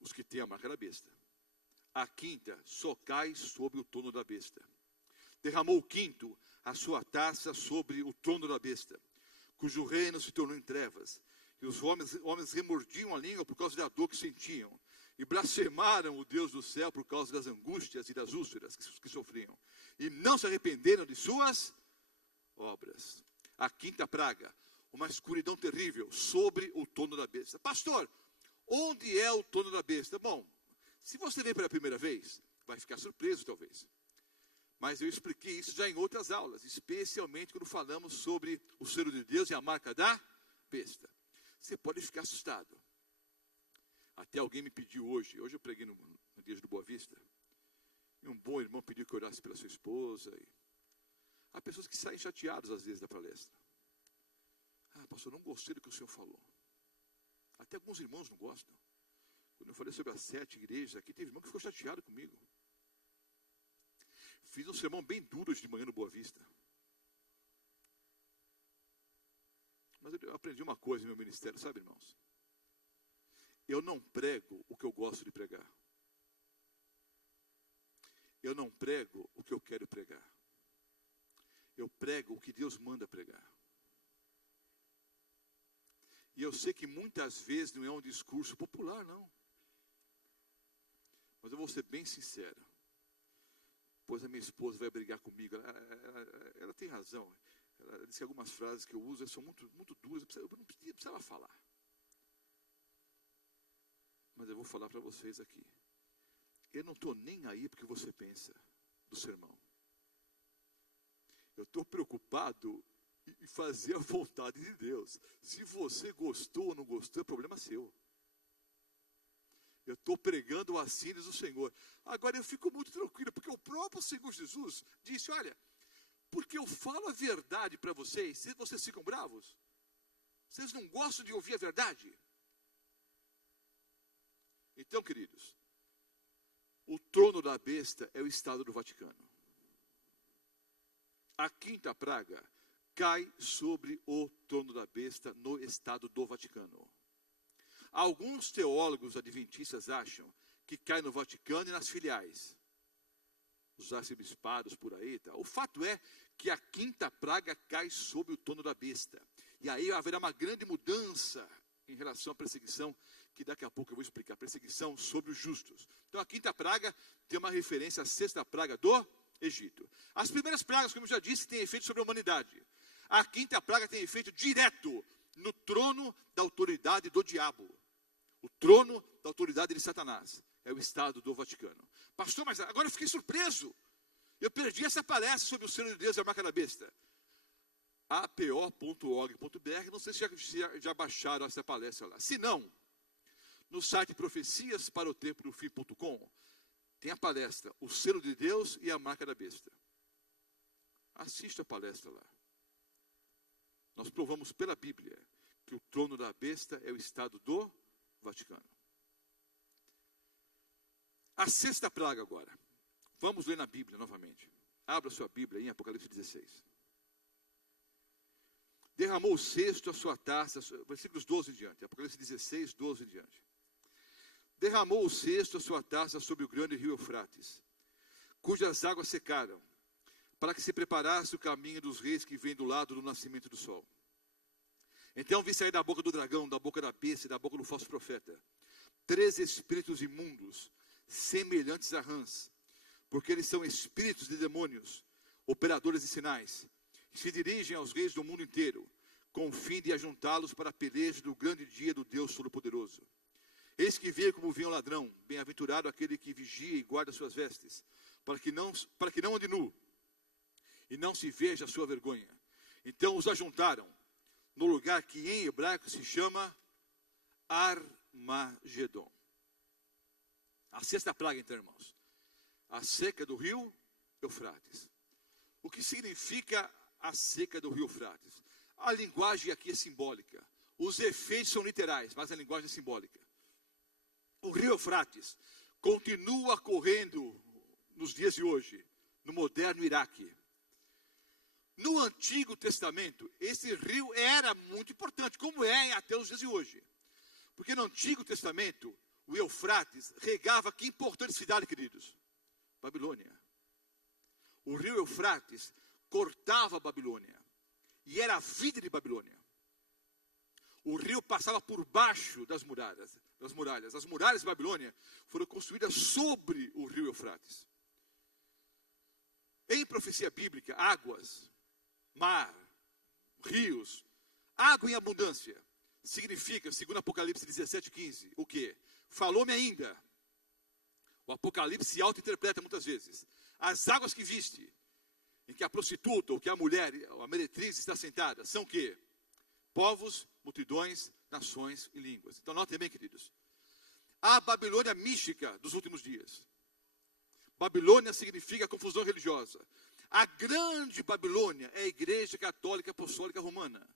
Os que têm a marca da besta. A quinta só cai sobre o trono da besta. Derramou o quinto a sua taça sobre o trono da besta, cujo reino se tornou em trevas. E os homens remordiam a língua por causa da dor que sentiam. E blasfemaram o Deus do céu por causa das angústias e das úlceras que sofriam. E não se arrependeram de suas obras. A quinta praga, uma escuridão terrível sobre o trono da besta. Pastor, onde é o trono da besta? Bom, se você vem pela primeira vez, vai ficar surpreso talvez. Mas eu expliquei isso já em outras aulas, especialmente quando falamos sobre o selo de Deus e a marca da besta. Você pode ficar assustado. Até alguém me pediu hoje eu preguei no Igreja do Boa Vista, e um bom irmão pediu que eu orasse pela sua esposa. Há pessoas que saem chateadas às vezes da palestra. Pastor, não gostei do que o senhor falou. Até alguns irmãos não gostam. Quando eu falei sobre as 7 igrejas aqui, teve irmão que ficou chateado comigo. Fiz um sermão bem duro hoje de manhã no Boa Vista. Mas eu aprendi uma coisa no meu ministério, sabe, irmãos? Eu não prego o que eu gosto de pregar. Eu não prego o que eu quero pregar. Eu prego o que Deus manda pregar. E eu sei que muitas vezes não é um discurso popular, não. Mas eu vou ser bem sincero. Pois a minha esposa vai brigar comigo. Ela tem razão. Ela disse que algumas frases que eu uso são muito, muito duras. Eu não precisava falar. Mas eu vou falar para vocês aqui. Eu não estou nem aí porque você pensa do sermão. Eu estou preocupado em fazer a vontade de Deus. Se você gostou ou não gostou, é problema seu. Eu estou pregando o assínios do Senhor. Agora eu fico muito tranquilo, porque o próprio Senhor Jesus disse: olha, porque eu falo a verdade para vocês ficam bravos? Vocês não gostam de ouvir a verdade? Então, queridos, o trono da besta é o Estado do Vaticano. A quinta praga cai sobre o trono da besta no Estado do Vaticano. Alguns teólogos adventistas acham que cai no Vaticano e nas filiais. Os arcebispados por aí. Tá? O fato é que a quinta praga cai sobre o trono da besta. E aí haverá uma grande mudança em relação à perseguição que daqui a pouco eu vou explicar. Perseguição sobre os justos. Então a quinta praga tem uma referência à sexta praga do Egito. As primeiras pragas, como eu já disse, têm efeito sobre a humanidade. A quinta praga tem efeito direto no trono da autoridade do diabo. O trono da autoridade de Satanás. É o Estado do Vaticano. Pastor, mas agora eu fiquei surpreso. Eu perdi essa palestra sobre o selo de Deus e a marca da besta. apo.org.br, não sei se já baixaram essa palestra lá. Se não, no site profeciasparotempo.com tem a palestra, o selo de Deus e a marca da besta. Assista a palestra lá. Nós provamos pela Bíblia que o trono da besta é o Estado do Vaticano. A sexta praga agora. Vamos ler na Bíblia novamente. Abra sua Bíblia em Apocalipse 16. Derramou o cesto a sua taça, versículos 12 em diante. Apocalipse 16, 12 em diante. Derramou o cesto a sua taça sobre o grande rio Eufrates, cujas águas secaram, para que se preparasse o caminho dos reis que vem do lado do nascimento do sol. Então vi sair da boca do dragão, da boca da besta e da boca do falso profeta 3 espíritos imundos, semelhantes a rãs, porque eles são espíritos de demônios, operadores de sinais, que se dirigem aos reis do mundo inteiro, com o fim de ajuntá-los para a peleja do grande dia do Deus Todo-Poderoso. Eis que veio como vinha o ladrão, bem-aventurado aquele que vigia e guarda suas vestes, para que não ande nu, e não se veja a sua vergonha. Então os ajuntaram, no lugar que em hebraico se chama Armagedon. A sexta praga, então, irmãos. A seca do rio Eufrates. O que significa a seca do rio Eufrates? A linguagem aqui é simbólica. Os efeitos são literais, mas a linguagem é simbólica. O rio Eufrates continua correndo nos dias de hoje, no moderno Iraque. No Antigo Testamento, esse rio era muito importante, como é até os dias de hoje. Porque no Antigo Testamento, o Eufrates regava que importante cidade, queridos? Babilônia. O rio Eufrates cortava a Babilônia. E era a vida de Babilônia. O rio passava por baixo das muralhas. As muralhas de Babilônia foram construídas sobre o rio Eufrates. Em profecia bíblica, águas, mar, rios, água em abundância, significa, segundo Apocalipse 17:15, o quê? Falou-me ainda. O Apocalipse se auto-interpreta muitas vezes. As águas que viste, em que a prostituta, ou que a mulher, a meretriz está sentada, são o quê? Povos, multidões, nações e línguas. Então notem bem, queridos. A Babilônia mística dos últimos dias. Babilônia significa confusão religiosa. A grande Babilônia é a Igreja Católica Apostólica Romana.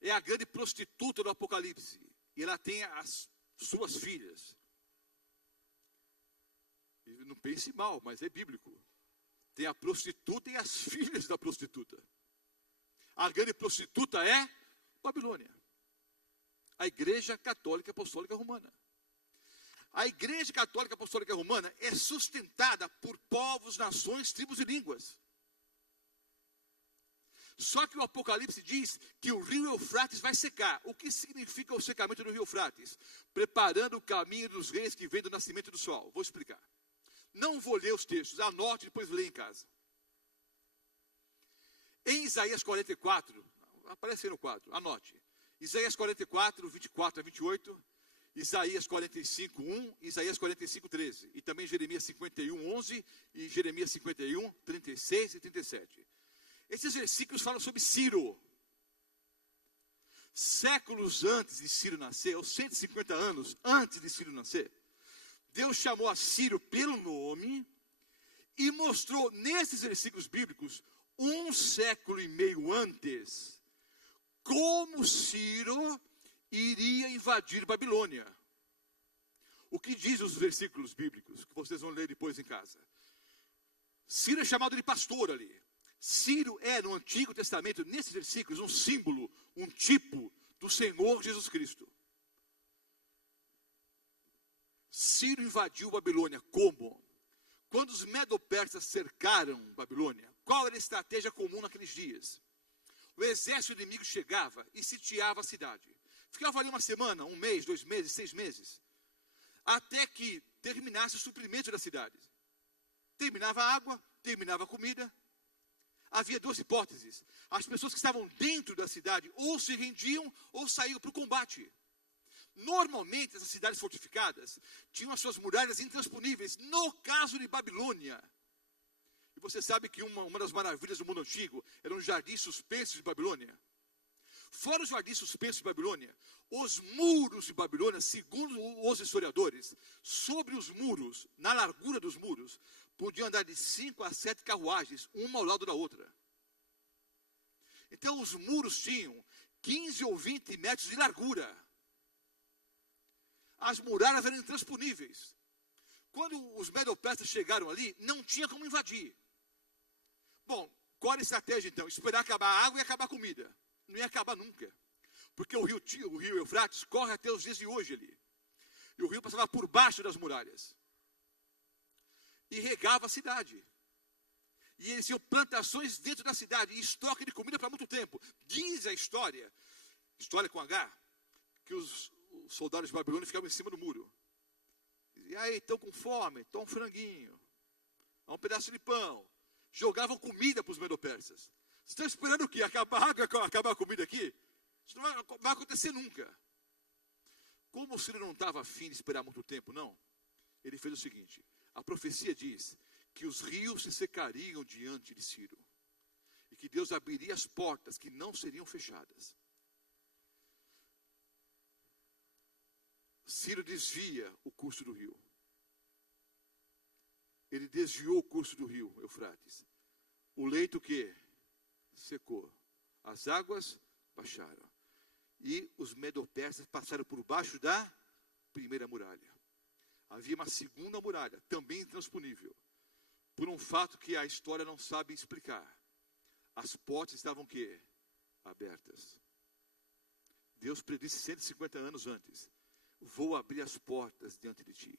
É a grande prostituta do Apocalipse. E ela tem as suas filhas. E não pense mal, mas é bíblico. Tem a prostituta e as filhas da prostituta. A grande prostituta é Babilônia. A Igreja Católica Apostólica Romana. A Igreja Católica Apostólica Romana é sustentada por povos, nações, tribos e línguas. Só que o Apocalipse diz que o rio Eufrates vai secar. O que significa o secamento do rio Eufrates? Preparando o caminho dos reis que vem do nascimento do sol. Vou explicar. Não vou ler os textos, anote e depois leia em casa. Em Isaías 44, aparece aí no quadro, anote. Isaías 44, 24 a 28, Isaías 45, 1, Isaías 45, 13. E também Jeremias 51, 11 e Jeremias 51, 36 e 37. Esses versículos falam sobre Ciro. Séculos antes de Ciro nascer, ou 150 anos antes de Ciro nascer, Deus chamou a Ciro pelo nome e mostrou nesses versículos bíblicos, 1 século e meio antes, como Ciro iria invadir Babilônia. O que diz os versículos bíblicos, que vocês vão ler depois em casa? Ciro é chamado de pastor ali. Ciro é, no Antigo Testamento, nesses versículos, um símbolo, um tipo do Senhor Jesus Cristo. Ciro invadiu Babilônia. Como? Quando os medo-persas cercaram Babilônia, qual era a estratégia comum naqueles dias? O exército inimigo chegava e sitiava a cidade. Ficava ali uma semana, um mês, 2 meses, 6 meses, até que terminasse o suprimento da cidade. Terminava a água, terminava a comida. Havia 2 hipóteses. As pessoas que estavam dentro da cidade ou se rendiam ou saíam para o combate. Normalmente, essas cidades fortificadas tinham as suas muralhas intransponíveis. No caso de Babilônia, e você sabe que uma das maravilhas do mundo antigo eram os jardins suspensos de Babilônia. Fora os jardins suspensos de Babilônia, os muros de Babilônia, segundo os historiadores, sobre os muros, na largura dos muros, podiam andar de 5 a 7 carruagens, uma ao lado da outra. Então os muros tinham 15 ou 20 metros de largura. As muralhas eram intransponíveis. Quando os medo-persas chegaram ali, não tinha como invadir. Bom, qual era a estratégia então? Esperar acabar a água e acabar a comida. Não ia acabar nunca. Porque o rio Eufrates corre até os dias de hoje ali. E o rio passava por baixo das muralhas. E regava a cidade. E eles tinham plantações dentro da cidade e estoque de comida para muito tempo. Diz a história com H, que os soldados de Babilônia ficavam em cima do muro. E aí, estão com fome? Toma um franguinho. Um pedaço de pão. Jogavam comida para os medo-persas. Vocês estão esperando o quê? Acabar a água, acabar a comida aqui? Isso não vai acontecer nunca. Como o Ciro não estava afim de esperar muito tempo, não, ele fez o seguinte: a profecia diz que os rios se secariam diante de Ciro. E que Deus abriria as portas que não seriam fechadas. Ciro desvia o curso do rio. Ele desviou o curso do rio Eufrates. O leito que secou. As águas baixaram. E os medo-persas passaram por baixo da primeira muralha. Havia uma segunda muralha, também intransponível. Por um fato que a história não sabe explicar. As portas estavam o quê? Abertas. Deus predisse 150 anos antes: vou abrir as portas diante de ti.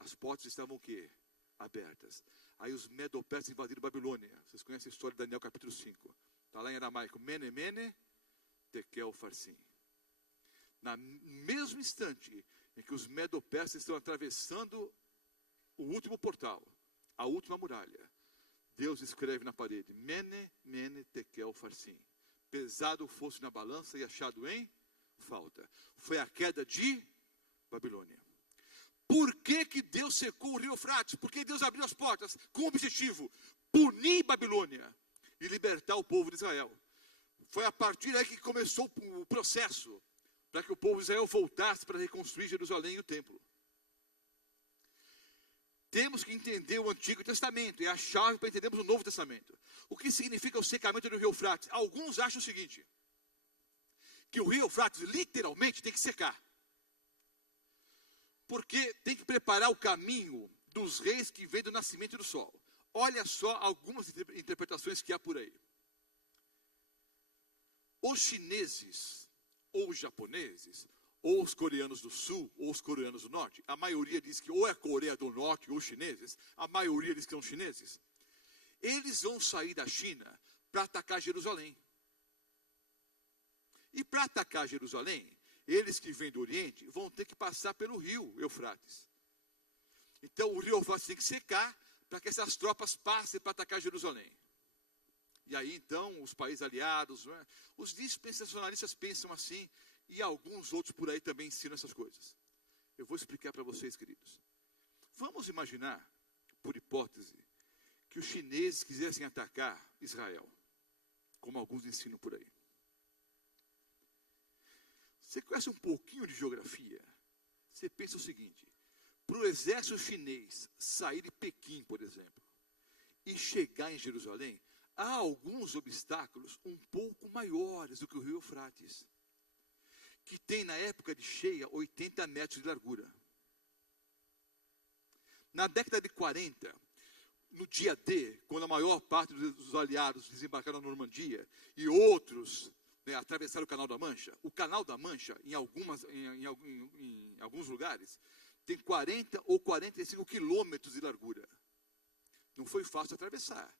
As portas estavam o quê? Abertas. Aí os medo-persas invadiram Babilônia. Vocês conhecem a história de Daniel capítulo 5. Está lá em aramaico. Mene, mene, tekel, farsim. No mesmo instante em que os medo-persas estão atravessando o último portal, a última muralha, Deus escreve na parede: Mene, mene, tekel, farsim. Pesado fosse na balança e achado em falta. Foi a queda de Babilônia. Por que Deus secou o rio Eufrates? Porque Deus abriu as portas com o objetivo: punir Babilônia e libertar o povo de Israel. Foi a partir daí que começou o processo para que o povo de Israel voltasse para reconstruir Jerusalém e o templo. Temos que entender o Antigo Testamento, é a chave para entendermos o Novo Testamento. O que significa o secamento do rio Eufrates? Alguns acham o seguinte: que o rio Eufrates literalmente tem que secar. Porque tem que preparar o caminho dos reis que vêm do nascimento do sol. Olha só algumas interpretações que há por aí. Os chineses, ou os japoneses, ou os coreanos do sul, ou os coreanos do norte, a maioria diz que ou é a Coreia do Norte ou os chineses, a maioria diz que são chineses, eles vão sair da China para atacar Jerusalém. E para atacar Jerusalém, eles que vêm do Oriente vão ter que passar pelo rio Eufrates. Então o rio Eufrates tem que secar para que essas tropas passem para atacar Jerusalém. E aí então os países aliados, os dispensacionalistas pensam assim, e alguns outros por aí também ensinam essas coisas. Eu vou explicar para vocês, queridos. Vamos imaginar, por hipótese, que os chineses quisessem atacar Israel, como alguns ensinam por aí. Você conhece um pouquinho de geografia? Você pensa o seguinte: para o exército chinês sair de Pequim, por exemplo, e chegar em Jerusalém, há alguns obstáculos um pouco maiores do que o rio Eufrates, que tem na época de cheia 80 metros de largura. Na década de 40, no dia D, quando a maior parte dos aliados desembarcaram na Normandia e outros atravessaram o Canal da Mancha. O Canal da Mancha, em alguns lugares, tem 40 ou 45 quilômetros de largura. Não foi fácil atravessar.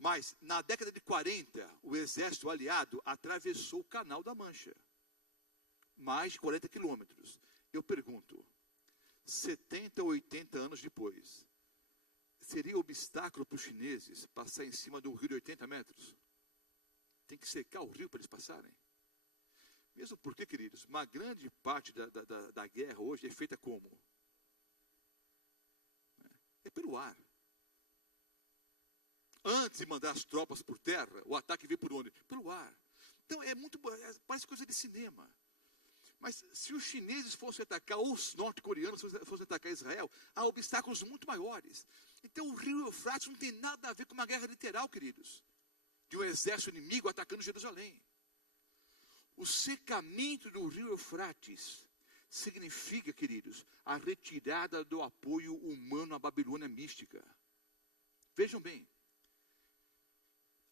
Mas, na década de 40, o exército aliado atravessou o Canal da Mancha. Mais de 40 quilômetros. Eu pergunto, 70 ou 80 anos depois, seria obstáculo para os chineses passar em cima de um rio de 80 metros? Tem que secar o rio para eles passarem? Mesmo porque, queridos, uma grande parte da guerra hoje é feita como? É pelo ar. Antes de mandar as tropas por terra, o ataque veio por onde? Pelo ar. Então, parece coisa de cinema. Mas se os chineses fossem atacar, ou os norte-coreanos fossem atacar Israel, há obstáculos muito maiores. Então, o rio Eufrates não tem nada a ver com uma guerra literal, queridos, de um exército inimigo atacando Jerusalém. O secamento do rio Eufrates significa, queridos, a retirada do apoio humano à Babilônia mística. Vejam bem,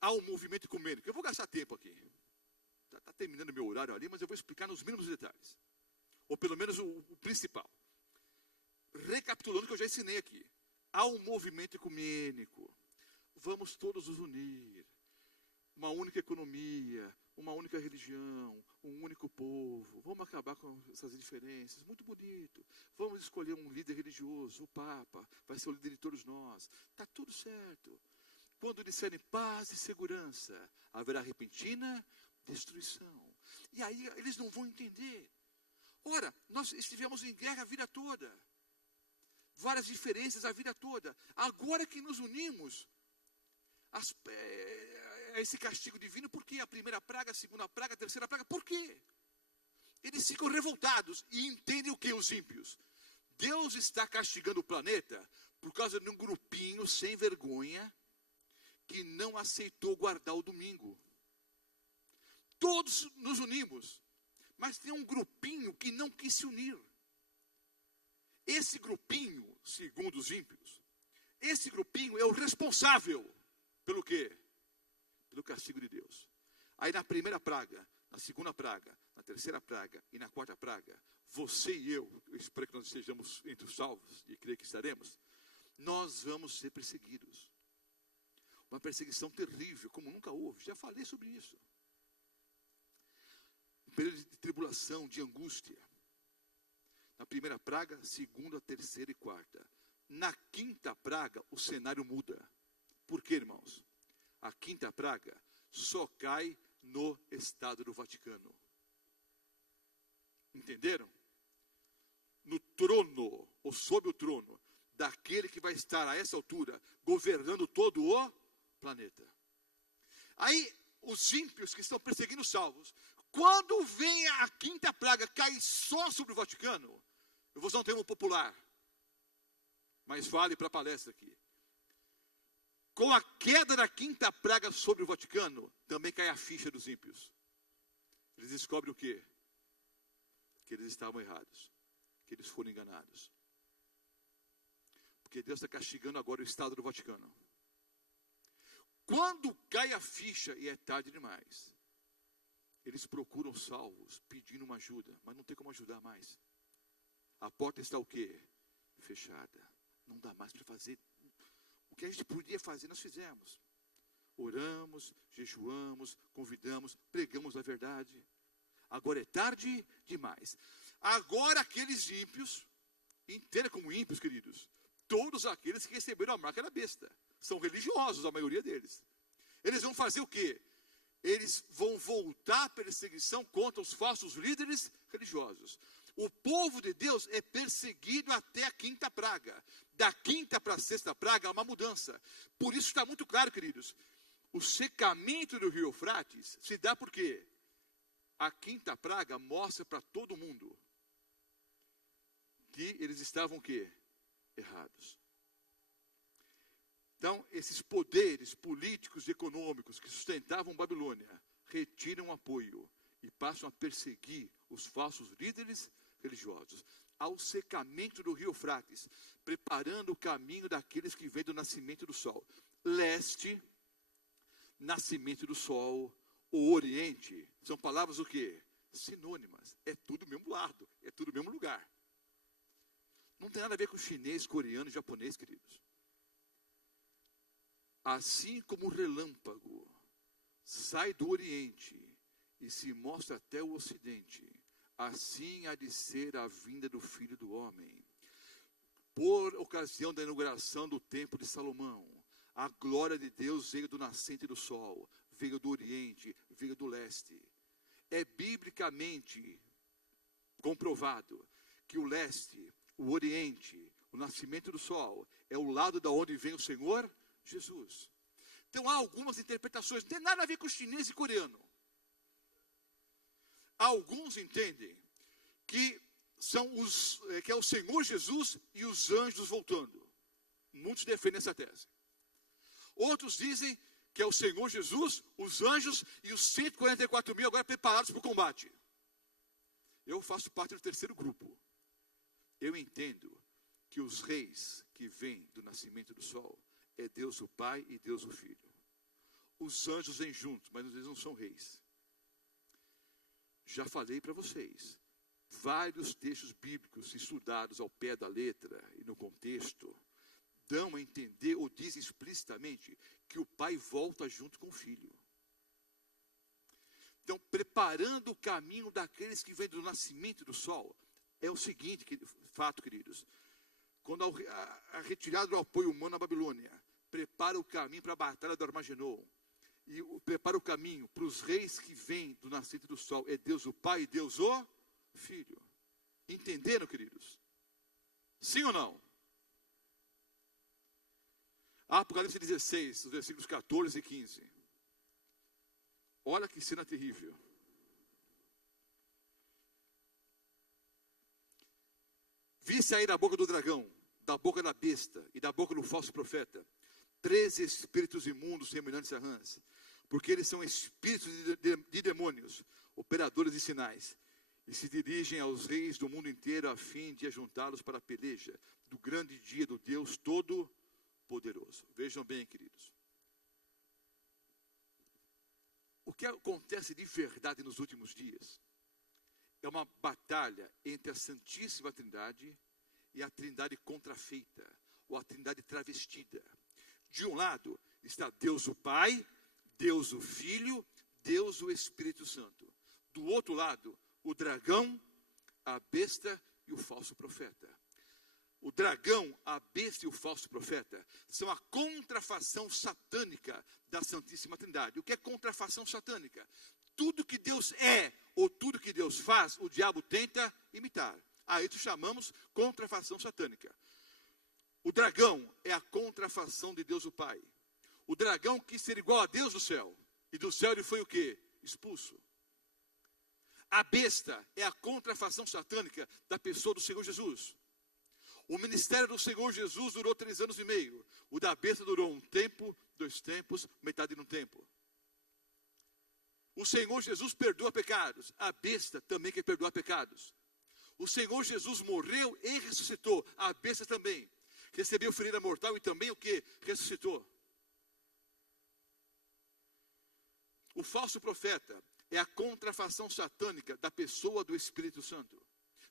há um movimento ecumênico. Eu vou gastar tempo aqui. Está terminando meu horário ali, mas eu vou explicar nos mínimos detalhes. Ou pelo menos o principal. Recapitulando o que eu já ensinei aqui. Há um movimento ecumênico. Vamos todos nos unir. Uma única economia, uma única religião, um único povo. Vamos acabar com essas diferenças. Muito bonito. Vamos escolher um líder religioso, o Papa. Vai ser o líder de todos nós. Está tudo certo. Quando disserem paz e segurança, haverá repentina destruição. E aí eles não vão entender. Ora, nós estivemos em guerra a vida toda. Várias diferenças a vida toda. Agora que nos unimos a esse castigo divino, por quê? A primeira praga, a segunda praga, a terceira praga, por quê? Eles ficam revoltados e entendem o que os ímpios? Deus está castigando o planeta por causa de um grupinho sem vergonha que não aceitou guardar o domingo. Todos nos unimos, mas tem um grupinho que não quis se unir. Esse grupinho, segundo os ímpios, esse grupinho é o responsável pelo quê? Pelo castigo de Deus. Aí na primeira praga, na segunda praga, na terceira praga e na quarta praga, você e eu espero que nós estejamos entre os salvos, e creio que estaremos, nós vamos ser perseguidos. Uma perseguição terrível, como nunca houve, já falei sobre isso. Um período de tribulação, de angústia. Na primeira praga, segunda, terceira e quarta. Na quinta praga, o cenário muda. Por quê, irmãos? A quinta praga só cai no Estado do Vaticano. Entenderam? No trono, ou sob o trono, daquele que vai estar a essa altura, governando todo o planeta. Aí, os ímpios que estão perseguindo os salvos, quando vem a quinta praga, cai só sobre o Vaticano. Eu vou usar um termo popular, mas vale para a palestra aqui. Com a queda da quinta praga sobre o Vaticano, também cai a ficha dos ímpios. Eles descobrem o quê? Que eles estavam errados, que eles foram enganados. Porque Deus está castigando agora o Estado do Vaticano. Quando cai a ficha e é tarde demais, eles procuram salvos, pedindo uma ajuda, mas não tem como ajudar mais. A porta está o quê? Fechada. Não dá mais para fazer. O que a gente podia fazer, nós fizemos. Oramos, jejuamos, convidamos, pregamos a verdade. Agora é tarde demais. Agora aqueles ímpios, entenda como ímpios, queridos, todos aqueles que receberam a marca da besta, são religiosos, a maioria deles. Eles vão fazer o quê? Eles vão voltar à perseguição contra os falsos líderes religiosos. O povo de Deus é perseguido até a quinta praga. Da quinta para a sexta praga há uma mudança. Por isso está muito claro, queridos. O secamento do rio Eufrates se dá por quê? A quinta praga mostra para todo mundo que eles estavam o quê? Errados. Então, esses poderes políticos e econômicos que sustentavam Babilônia retiram apoio e passam a perseguir os falsos líderes religiosos. Ao secamento do rio Eufrates, preparando o caminho daqueles que vêm do nascimento do sol. Leste, nascimento do sol, o oriente, são palavras o quê? Sinônimas. É tudo o mesmo lado, é tudo o mesmo lugar. Não tem nada a ver com chinês, coreano e japonês, queridos. Assim como o relâmpago sai do Oriente e se mostra até o Ocidente, assim há de ser a vinda do Filho do Homem. Por ocasião da inauguração do Templo de Salomão, a glória de Deus veio do nascente do sol, veio do Oriente, veio do leste. É biblicamente comprovado que o leste, o Oriente, o nascimento do sol, é o lado da onde vem o Senhor Jesus. Então há algumas interpretações, não tem nada a ver com chinês e coreano. Alguns entendem que que é o Senhor Jesus e os anjos voltando. Muitos defendem essa tese. Outros dizem que é o Senhor Jesus, os anjos e os 144 mil agora preparados para o combate. Eu faço parte do terceiro grupo. Eu entendo que os reis que vêm do nascimento do sol é Deus o Pai e Deus o Filho. Os anjos vêm juntos, mas eles não são reis. Já falei para vocês, vários textos bíblicos estudados ao pé da letra e no contexto, dão a entender ou dizem explicitamente que o pai volta junto com o filho. Então, preparando o caminho daqueles que vêm do nascimento do sol, é o seguinte fato, queridos. Quando a retirada do apoio humano na Babilônia prepara o caminho para a batalha do Armagedon, e prepara o caminho para os reis que vêm do nascente do sol, é Deus o Pai e Deus o Filho. Entenderam, queridos? Sim ou não? Apocalipse 16, os versículos 14 e 15. Olha que cena terrível. Vi sair da boca do dragão, da boca da besta e da boca do falso profeta 13 espíritos imundos semelhantes a rãs, porque eles são espíritos de demônios, operadores de sinais, e se dirigem aos reis do mundo inteiro a fim de ajuntá-los para a peleja do grande dia do Deus Todo-Poderoso. Vejam bem, queridos. O que acontece de verdade nos últimos dias é uma batalha entre a Santíssima Trindade e a Trindade contrafeita, ou a Trindade travestida. De um lado está Deus o Pai, Deus o Filho, Deus o Espírito Santo. Do outro lado, o dragão, a besta e o falso profeta. O dragão, a besta e o falso profeta são a contrafação satânica da Santíssima Trindade. O que é contrafação satânica? Tudo que Deus é ou tudo que Deus faz, o diabo tenta imitar. A isso chamamos contrafação satânica. O dragão é a contrafação de Deus o Pai. O dragão quis ser igual a Deus do céu. E do céu ele foi o quê? Expulso. A besta é a contrafação satânica da pessoa do Senhor Jesus. O ministério do Senhor Jesus durou 3 anos e meio. O da besta durou 1 tempo, 2 tempos, metade de um tempo. O Senhor Jesus perdoa pecados. A besta também quer perdoar pecados. O Senhor Jesus morreu e ressuscitou. A besta também. Recebeu ferida mortal e também o que? Ressuscitou. O falso profeta é a contrafação satânica da pessoa do Espírito Santo.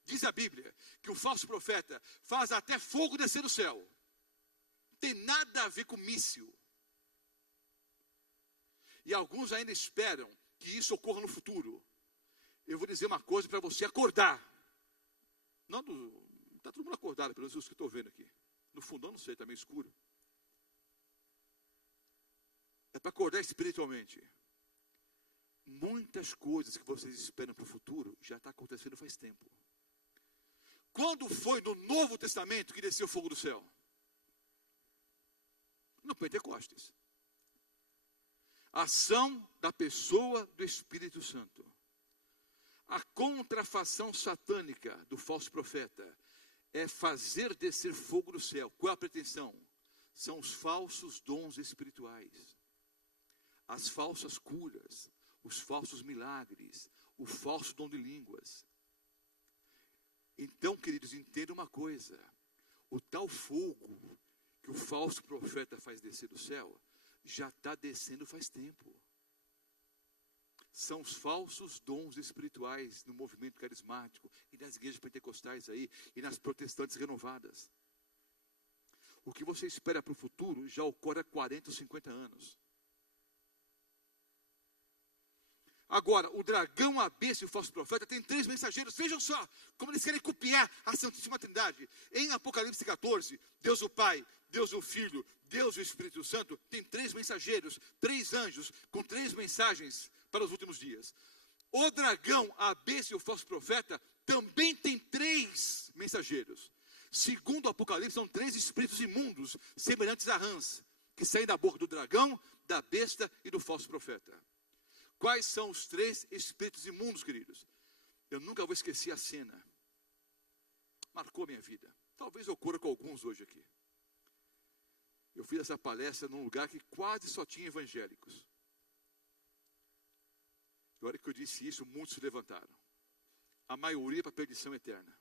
Diz a Bíblia que o falso profeta faz até fogo descer do céu. Não tem nada a ver com míssil. E alguns ainda esperam que isso ocorra no futuro. Eu vou dizer uma coisa para você acordar. Não está todo mundo acordado, pelo menos os que estou vendo aqui. No fundão não sei, está meio escuro. É para acordar espiritualmente. Muitas coisas que vocês esperam para o futuro já está acontecendo faz tempo. Quando foi no Novo Testamento que desceu o fogo do céu? No Pentecostes. Ação da pessoa do Espírito Santo. A contrafação satânica do falso profeta é fazer descer fogo do céu. Qual é a pretensão? São os falsos dons espirituais. As falsas curas, os falsos milagres, o falso dom de línguas. Então, queridos, entendam uma coisa. O tal fogo que o falso profeta faz descer do céu, já está descendo faz tempo. São os falsos dons espirituais no movimento carismático e nas igrejas pentecostais aí, e nas protestantes renovadas. O que você espera para o futuro já ocorre há 40 ou 50 anos. Agora, o dragão, a besta e o falso profeta têm 3 mensageiros. Vejam só como eles querem copiar a Santíssima Trindade. Em Apocalipse 14, Deus o Pai, Deus o Filho, Deus o Espírito Santo tem 3 mensageiros, 3 anjos com 3 mensagens para os últimos dias. O dragão, a besta e o falso profeta também tem 3 mensageiros. Segundo o Apocalipse, são 3 espíritos imundos, semelhantes a rãs, que saem da boca do dragão, da besta e do falso profeta. Quais são os 3 espíritos imundos, queridos? Eu nunca vou esquecer a cena. Marcou a minha vida. Talvez ocorra com alguns hoje aqui. Eu fiz essa palestra num lugar que quase só tinha evangélicos. E a hora que eu disse isso, muitos se levantaram. A maioria para a perdição eterna.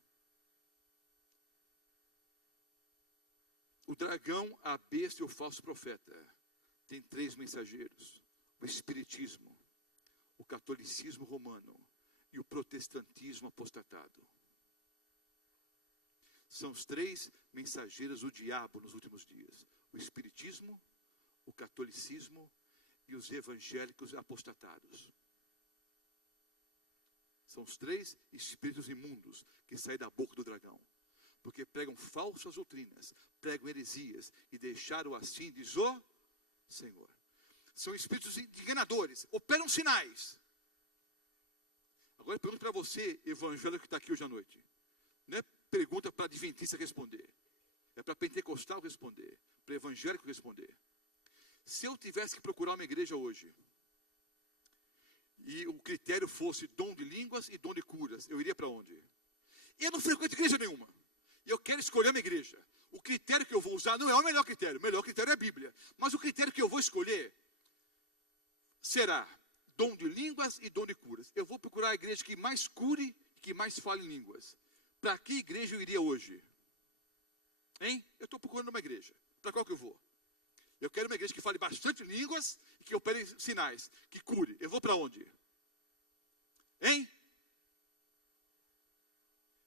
O dragão, a besta e o falso profeta tem 3 mensageiros. O espiritismo, o catolicismo romano e o protestantismo apostatado. São os 3 mensageiros do diabo nos últimos dias. O espiritismo, o catolicismo e os evangélicos apostatados. São os 3 espíritos imundos que saem da boca do dragão. Porque pregam falsas doutrinas, pregam heresias e deixaram assim, diz o Senhor. São espíritos enganadores, operam sinais. Agora eu pergunto para você, evangélico que está aqui hoje à noite. Não é pergunta para adventista responder. É para pentecostal responder. Para evangélico responder. Se eu tivesse que procurar uma igreja hoje, e o critério fosse dom de línguas e dom de curas, eu iria para onde? Eu não frequento igreja nenhuma. E eu quero escolher uma igreja. O critério que eu vou usar não é o melhor critério é a Bíblia. Mas o critério que eu vou escolher será dom de línguas e dom de curas. Eu vou procurar a igreja que mais cure e que mais fale em línguas. Para que igreja eu iria hoje? Hein? Eu estou procurando uma igreja. Para qual que eu vou? Eu quero uma igreja que fale bastante línguas e que opere sinais, que cure. Eu vou para onde? Hein?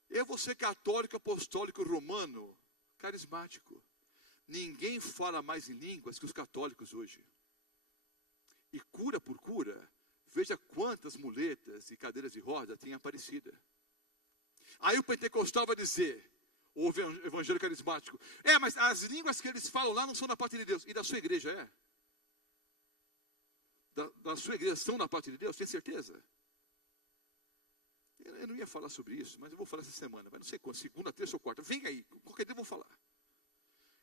Eu vou ser católico, apostólico, romano, carismático. Ninguém fala mais em línguas que os católicos hoje. E cura por cura, veja quantas muletas e cadeiras de roda têm aparecido. Aí o pentecostal vai dizer, o evangelho carismático, mas as línguas que eles falam lá não são da parte de Deus. E da sua igreja é? Da sua igreja são da parte de Deus? Tem certeza? Eu não ia falar sobre isso, mas eu vou falar essa semana. Mas não sei quando, segunda, terça ou quarta. Vem aí, qualquer dia eu vou falar.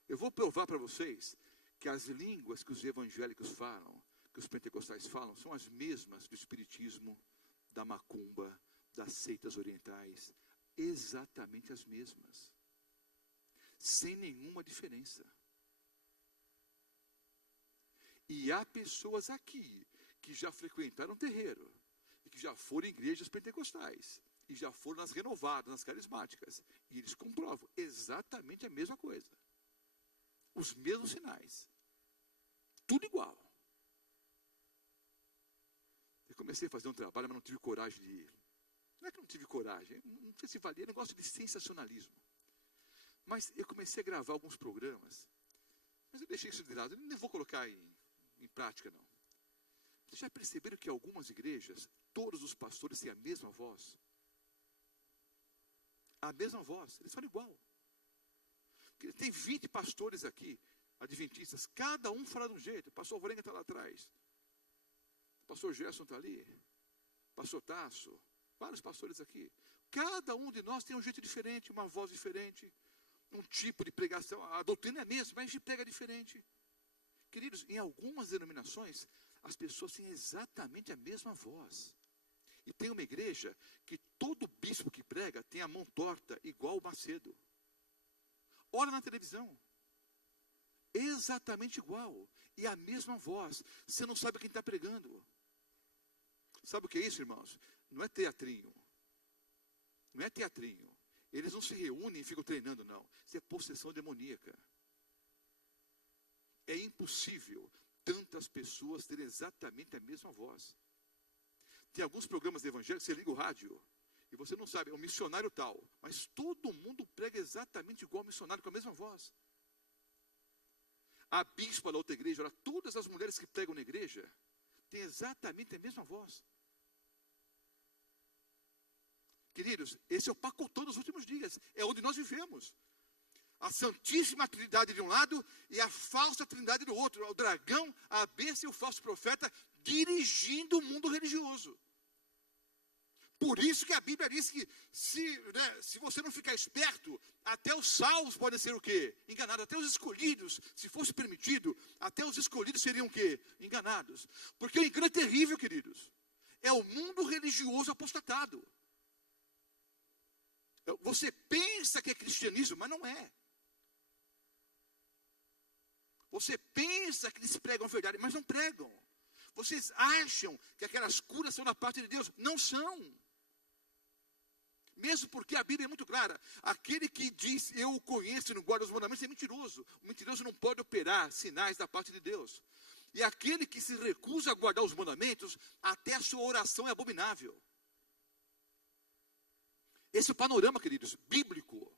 Eu vou provar para vocês que as línguas que os evangélicos falam, que os pentecostais falam, são as mesmas do espiritismo, da macumba, das seitas orientais. Exatamente as mesmas. Sem nenhuma diferença. E há pessoas aqui que já frequentaram terreiro, e que já foram em igrejas pentecostais, e já foram nas renovadas, nas carismáticas, e eles comprovam exatamente a mesma coisa. Os mesmos sinais. Tudo igual. Eu comecei a fazer um trabalho, mas não tive coragem de ir. Não é que não tive coragem, não sei se valia, negócio de sensacionalismo. Mas eu comecei a gravar alguns programas, mas eu deixei isso de lado, eu nem vou colocar em prática não. Vocês já perceberam que algumas igrejas, todos os pastores têm a mesma voz? A mesma voz, eles falam igual. Tem 20 pastores aqui, adventistas, cada um fala de um jeito. O pastor Varenga está lá atrás. O pastor Gerson está ali. Pastor Tasso, vários pastores aqui. Cada um de nós tem um jeito diferente, uma voz diferente, um tipo de pregação. A doutrina é a mesma, mas a gente prega diferente. Queridos, em algumas denominações, as pessoas têm exatamente a mesma voz. E tem uma igreja que todo bispo que prega tem a mão torta, igual o Macedo. Olha na televisão. Exatamente igual. E a mesma voz. Você não sabe quem está pregando. Sabe o que é isso, irmãos? Não é teatrinho. Não é teatrinho. Eles não se reúnem e ficam treinando, não. Isso é possessão demoníaca. É impossível tantas pessoas terem exatamente a mesma voz. Tem alguns programas de evangelho, você liga o rádio e você não sabe, é um missionário tal, mas todo mundo prega exatamente igual ao missionário, com a mesma voz. a bispa da outra igreja, olha, todas as mulheres que pregam na igreja têm exatamente a mesma voz. Queridos, esse é o pacotão dos últimos dias, é onde nós vivemos. A Santíssima Trindade de um lado e a falsa Trindade do outro. O dragão, a besta e o falso profeta dirigindo o mundo religioso. Por isso que a Bíblia diz que se você não ficar esperto, até os salvos podem ser o quê? Enganados. Até os escolhidos, se fosse permitido, até os escolhidos seriam o quê? Enganados. Porque o engano é terrível, queridos. É o mundo religioso apostatado. Você pensa que é cristianismo, mas não é. Você pensa que eles pregam a verdade, mas não pregam. Vocês acham que aquelas curas são da parte de Deus? Não são. Mesmo porque a Bíblia é muito clara. Aquele que diz, eu o conheço e não guarda os mandamentos, é mentiroso. O mentiroso não pode operar sinais da parte de Deus. E aquele que se recusa a guardar os mandamentos, até a sua oração é abominável. Esse é o panorama, queridos, bíblico.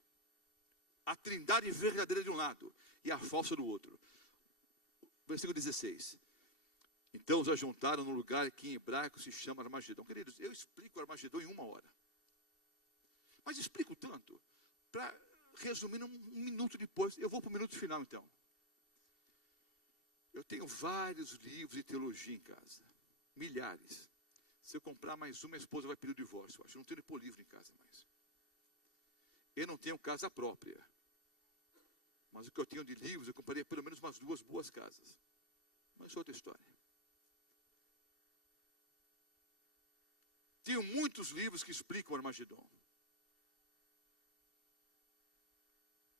A trindade verdadeira de um lado e a falsa do outro. Versículo 16. Então os ajuntaram no lugar que em hebraico se chama Armagedon. Queridos, eu explico Armagedon em 1 hora. Mas explico tanto, para resumir um minuto depois, eu vou para o minuto final então. Eu tenho vários livros de teologia em casa, milhares. Se eu comprar mais uma, minha esposa vai pedir o divórcio, eu acho. Eu não tenho pôr livro em casa mais. Eu não tenho casa própria. Mas o que eu tenho de livros, eu comprei pelo menos umas 2 boas casas. Mas é outra história. Tenho muitos livros que explicam o Armagedon.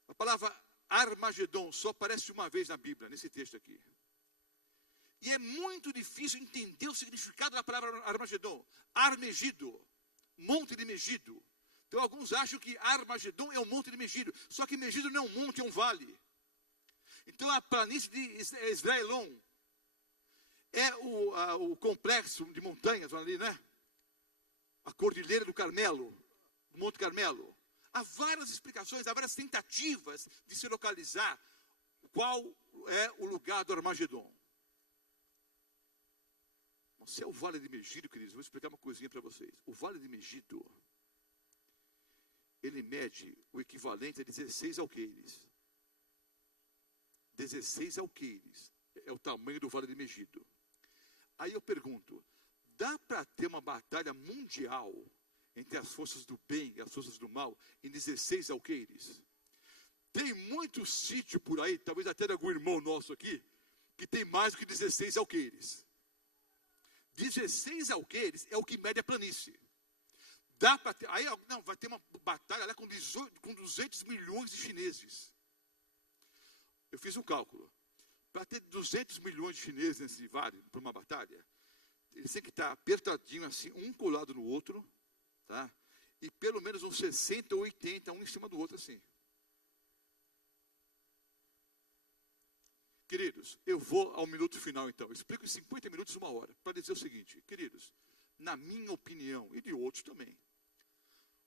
A palavra Armagedon só aparece uma vez na Bíblia, nesse texto aqui. E é muito difícil entender o significado da palavra Armagedon. Armegido, monte de Megido. Então alguns acham que Armagedon é um monte de Megido. Só que Megido não é um monte, é um vale. Então a planície de Esdraelon é o complexo de montanhas ali, né? A Cordilheira do Carmelo, do Monte Carmelo. Há várias explicações, há várias tentativas de se localizar qual é o lugar do Armagedon. Se é o Vale de Megido, queridos, vou explicar uma coisinha para vocês. O Vale de Megido, ele mede o equivalente a 16 alqueires. 16 alqueires é o tamanho do Vale de Megido. Aí eu pergunto, dá para ter uma batalha mundial entre as forças do bem e as forças do mal em 16 alqueires? Tem muito sítio por aí, talvez até de algum irmão nosso aqui, que tem mais do que 16 alqueires. 16 alqueires é o que mede a planície. Dá para ter, aí não, vai ter uma batalha lá com 200 milhões de chineses. Eu fiz um cálculo. Para ter 200 milhões de chineses nesse vale, para uma batalha, eles têm que estar apertadinho assim, um colado no outro, tá? E pelo menos uns 60 ou 80, um em cima do outro assim. Queridos, eu vou ao minuto final então. Eu explico em 50 minutos, 1 hora, para dizer o seguinte, queridos, na minha opinião, e de outros também,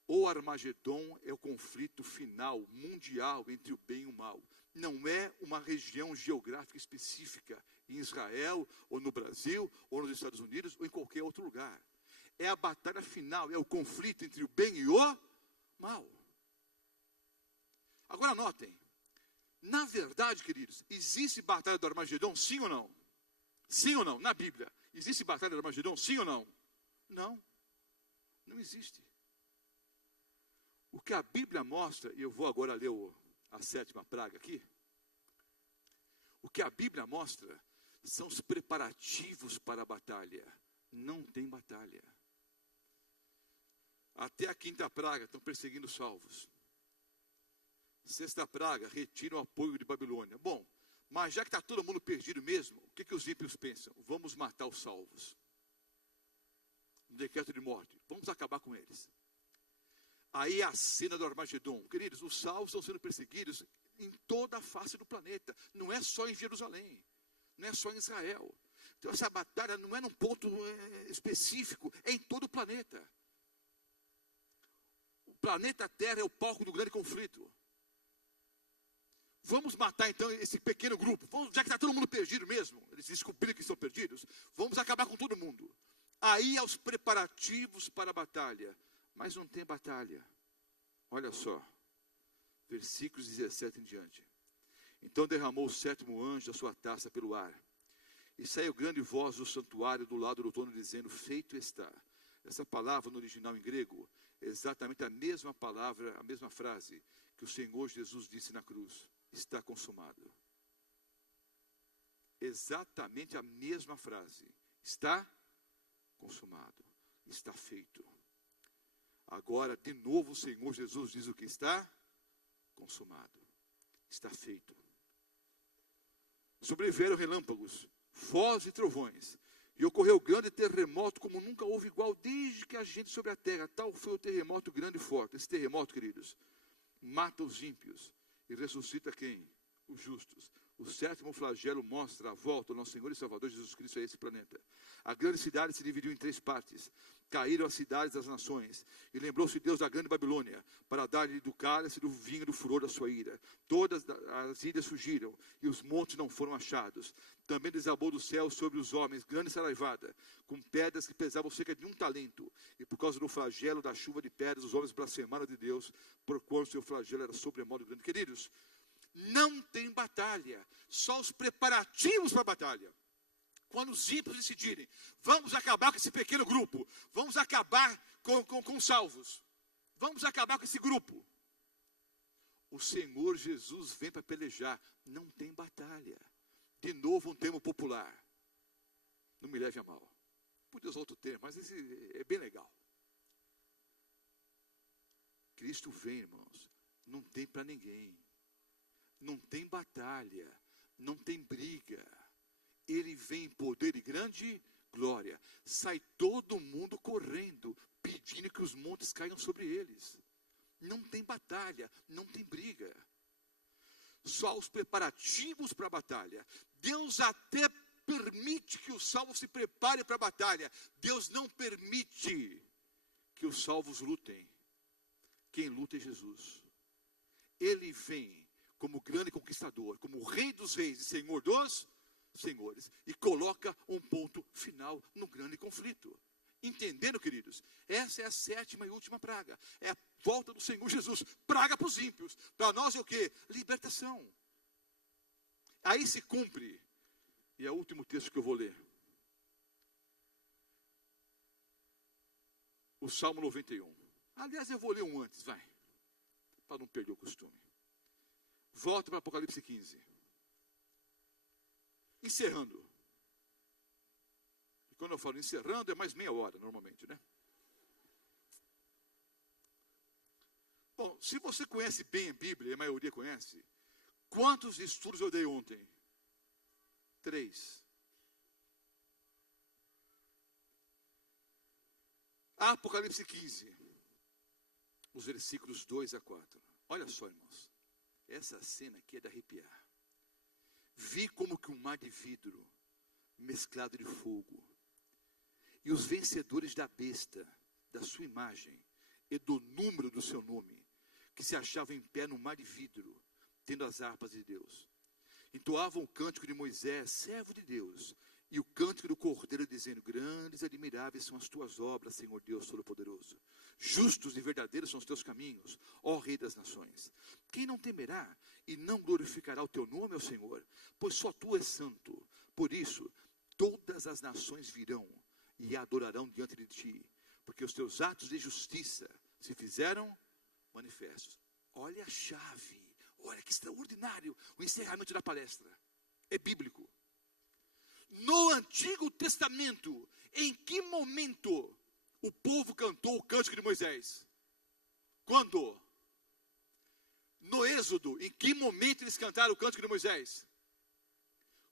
o Armagedon é o conflito final, mundial, entre o bem e o mal. Não é uma região geográfica específica, em Israel, ou no Brasil, ou nos Estados Unidos, ou em qualquer outro lugar. É a batalha final, é o conflito entre o bem e o mal. Agora notem, na verdade, queridos, existe batalha do Armagedon, sim ou não? Sim ou não? Na Bíblia, existe batalha do Armagedon, sim ou não? Não, não existe. O que a Bíblia mostra, e eu vou agora ler a 7ª praga aqui. O que a Bíblia mostra são os preparativos para a batalha. Não tem batalha. Até a 5ª praga estão perseguindo os salvos. 6ª praga, retira o apoio de Babilônia. Bom, mas já que está todo mundo perdido mesmo, o que os ímpios pensam? Vamos matar os salvos. Um decreto de morte. Vamos acabar com eles. Aí a cena do Armagedon. Queridos, os salvos estão sendo perseguidos em toda a face do planeta. Não é só em Jerusalém. Não é só em Israel. Então essa batalha não é num ponto específico. É em todo o planeta. O planeta Terra é o palco do grande conflito. vamos matar então esse pequeno grupo. Já que está todo mundo perdido mesmo, eles descobriram que estão perdidos, vamos acabar com todo mundo. Aí aos preparativos para a batalha. Mas não tem batalha. Olha só, versículos 17 em diante. Então derramou o sétimo anjo a sua taça pelo ar. E saiu grande voz do santuário do lado do trono, dizendo, feito está. Essa palavra no original em grego é exatamente a mesma palavra, a mesma frase que o Senhor Jesus disse na cruz. Está consumado. Exatamente a mesma frase. Está consumado. Está feito. Agora, de novo, o Senhor Jesus diz o que está consumado. Está feito. Sobreviveram relâmpagos, vozes e trovões. E ocorreu grande terremoto, como nunca houve igual, desde que há gente sobre a terra. Tal foi o terremoto grande e forte. Esse terremoto, queridos, mata os ímpios e ressuscita quem? Os justos. O sétimo flagelo mostra a volta do nosso Senhor e Salvador Jesus Cristo a esse planeta. A grande cidade se dividiu em 3 partes. Caíram as cidades das nações. E lembrou-se Deus da grande Babilônia, para dar-lhe do cálice do vinho do furor da sua ira. Todas as ilhas fugiram, e os montes não foram achados. Também desabou do céu sobre os homens grande saraivada, com pedras que pesavam cerca de 1 talento. E por causa do flagelo da chuva de pedras, os homens blasfemaram de Deus, porquanto seu flagelo era sobremodo grande. Queridos, não tem batalha, só os preparativos para a batalha. Quando os ímpios decidirem, vamos acabar com esse pequeno grupo, vamos acabar com os salvos, vamos acabar com esse grupo. O Senhor Jesus vem para pelejar, não tem batalha. De novo um termo popular, não me leve a mal. Podia usar outro termo, mas esse é bem legal. Cristo vem, irmãos, não tem para ninguém. Não tem batalha, não tem briga. Ele vem em poder e grande glória. Sai todo mundo correndo, pedindo que os montes caiam sobre eles. Não tem batalha, não tem briga. Só os preparativos para a batalha. Deus até permite que os salvos se preparem para a batalha. Deus não permite que os salvos lutem. Quem luta é Jesus. Ele vem como grande conquistador, como Rei dos Reis e Senhor dos Senhores, e coloca um ponto final no grande conflito. Entendendo, queridos? Essa é a 7ª e última praga. É a volta do Senhor Jesus. Praga para os ímpios. Para nós é o quê? Libertação. Aí se cumpre. E é o último texto que eu vou ler. O Salmo 91. Aliás, eu vou ler um antes, vai. Para não perder o costume. Volta para Apocalipse 15. Encerrando. E quando eu falo encerrando, é mais meia hora, normalmente, né? Bom, se você conhece bem a Bíblia, a maioria conhece, quantos estudos eu dei ontem? 3. Apocalipse 15. Os versículos 2 a 4. Olha só, irmãos. Essa cena aqui é de arrepiar. Vi como que um mar de vidro mesclado de fogo. E os vencedores da besta, da sua imagem, e do número do seu nome, que se achavam em pé no mar de vidro, tendo as harpas de Deus. Entoavam o cântico de Moisés, servo de Deus, e o cântico do Cordeiro, dizendo, grandes e admiráveis são as tuas obras, Senhor Deus Todo-Poderoso. Justos e verdadeiros são os teus caminhos, ó Rei das nações. Quem não temerá e não glorificará o teu nome, ó Senhor? Pois só tu és santo. Por isso, todas as nações virão e adorarão diante de ti, porque os teus atos de justiça se fizeram manifestos. Olha a chave, olha que extraordinário o encerramento da palestra. É bíblico. No Antigo Testamento, em que momento o povo cantou o cântico de Moisés? Quando? No Êxodo, em que momento eles cantaram o cântico de Moisés?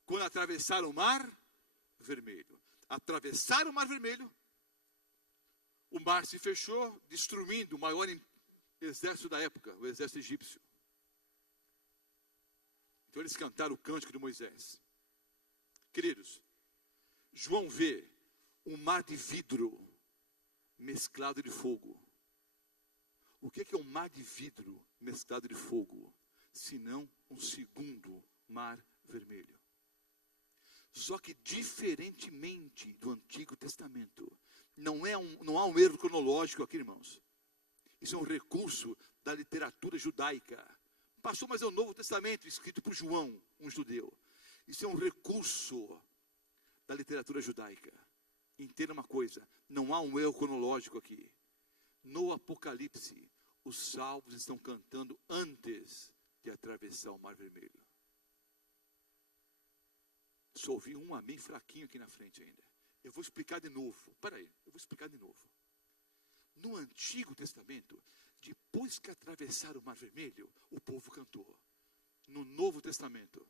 Quando atravessaram o Mar Vermelho. Atravessaram o Mar Vermelho, o mar se fechou, destruindo o maior exército da época, o exército egípcio. Então eles cantaram o cântico de Moisés. Queridos, João vê um mar de vidro mesclado de fogo. O que é um mar de vidro mesclado de fogo? senão um segundo mar vermelho. Só que, diferentemente do Antigo Testamento, não há um erro cronológico aqui, irmãos. Isso é um recurso da literatura judaica. Pastor, mas é o Novo Testamento, escrito por João, um judeu. Isso é um recurso da literatura judaica. Entenda uma coisa, não há um erro cronológico aqui. No Apocalipse, os salvos estão cantando antes de atravessar o Mar Vermelho. Só ouvi um amém fraquinho aqui na frente ainda. Eu vou explicar de novo. Eu vou explicar de novo. No Antigo Testamento, depois que atravessaram o Mar Vermelho, o povo cantou. No Novo Testamento,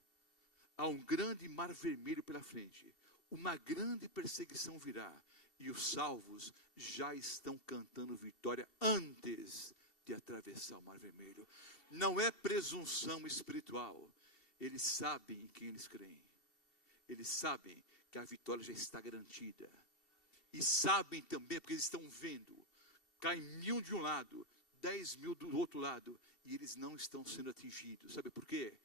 há um grande Mar Vermelho pela frente. Uma grande perseguição virá. E os salvos já estão cantando vitória antes de atravessar o Mar Vermelho. Não é presunção espiritual. Eles sabem em quem eles creem. Eles sabem que a vitória já está garantida. E sabem também, porque eles estão vendo, cai 1.000 de um lado, 10.000 do outro lado, e eles não estão sendo atingidos. Sabe por quê?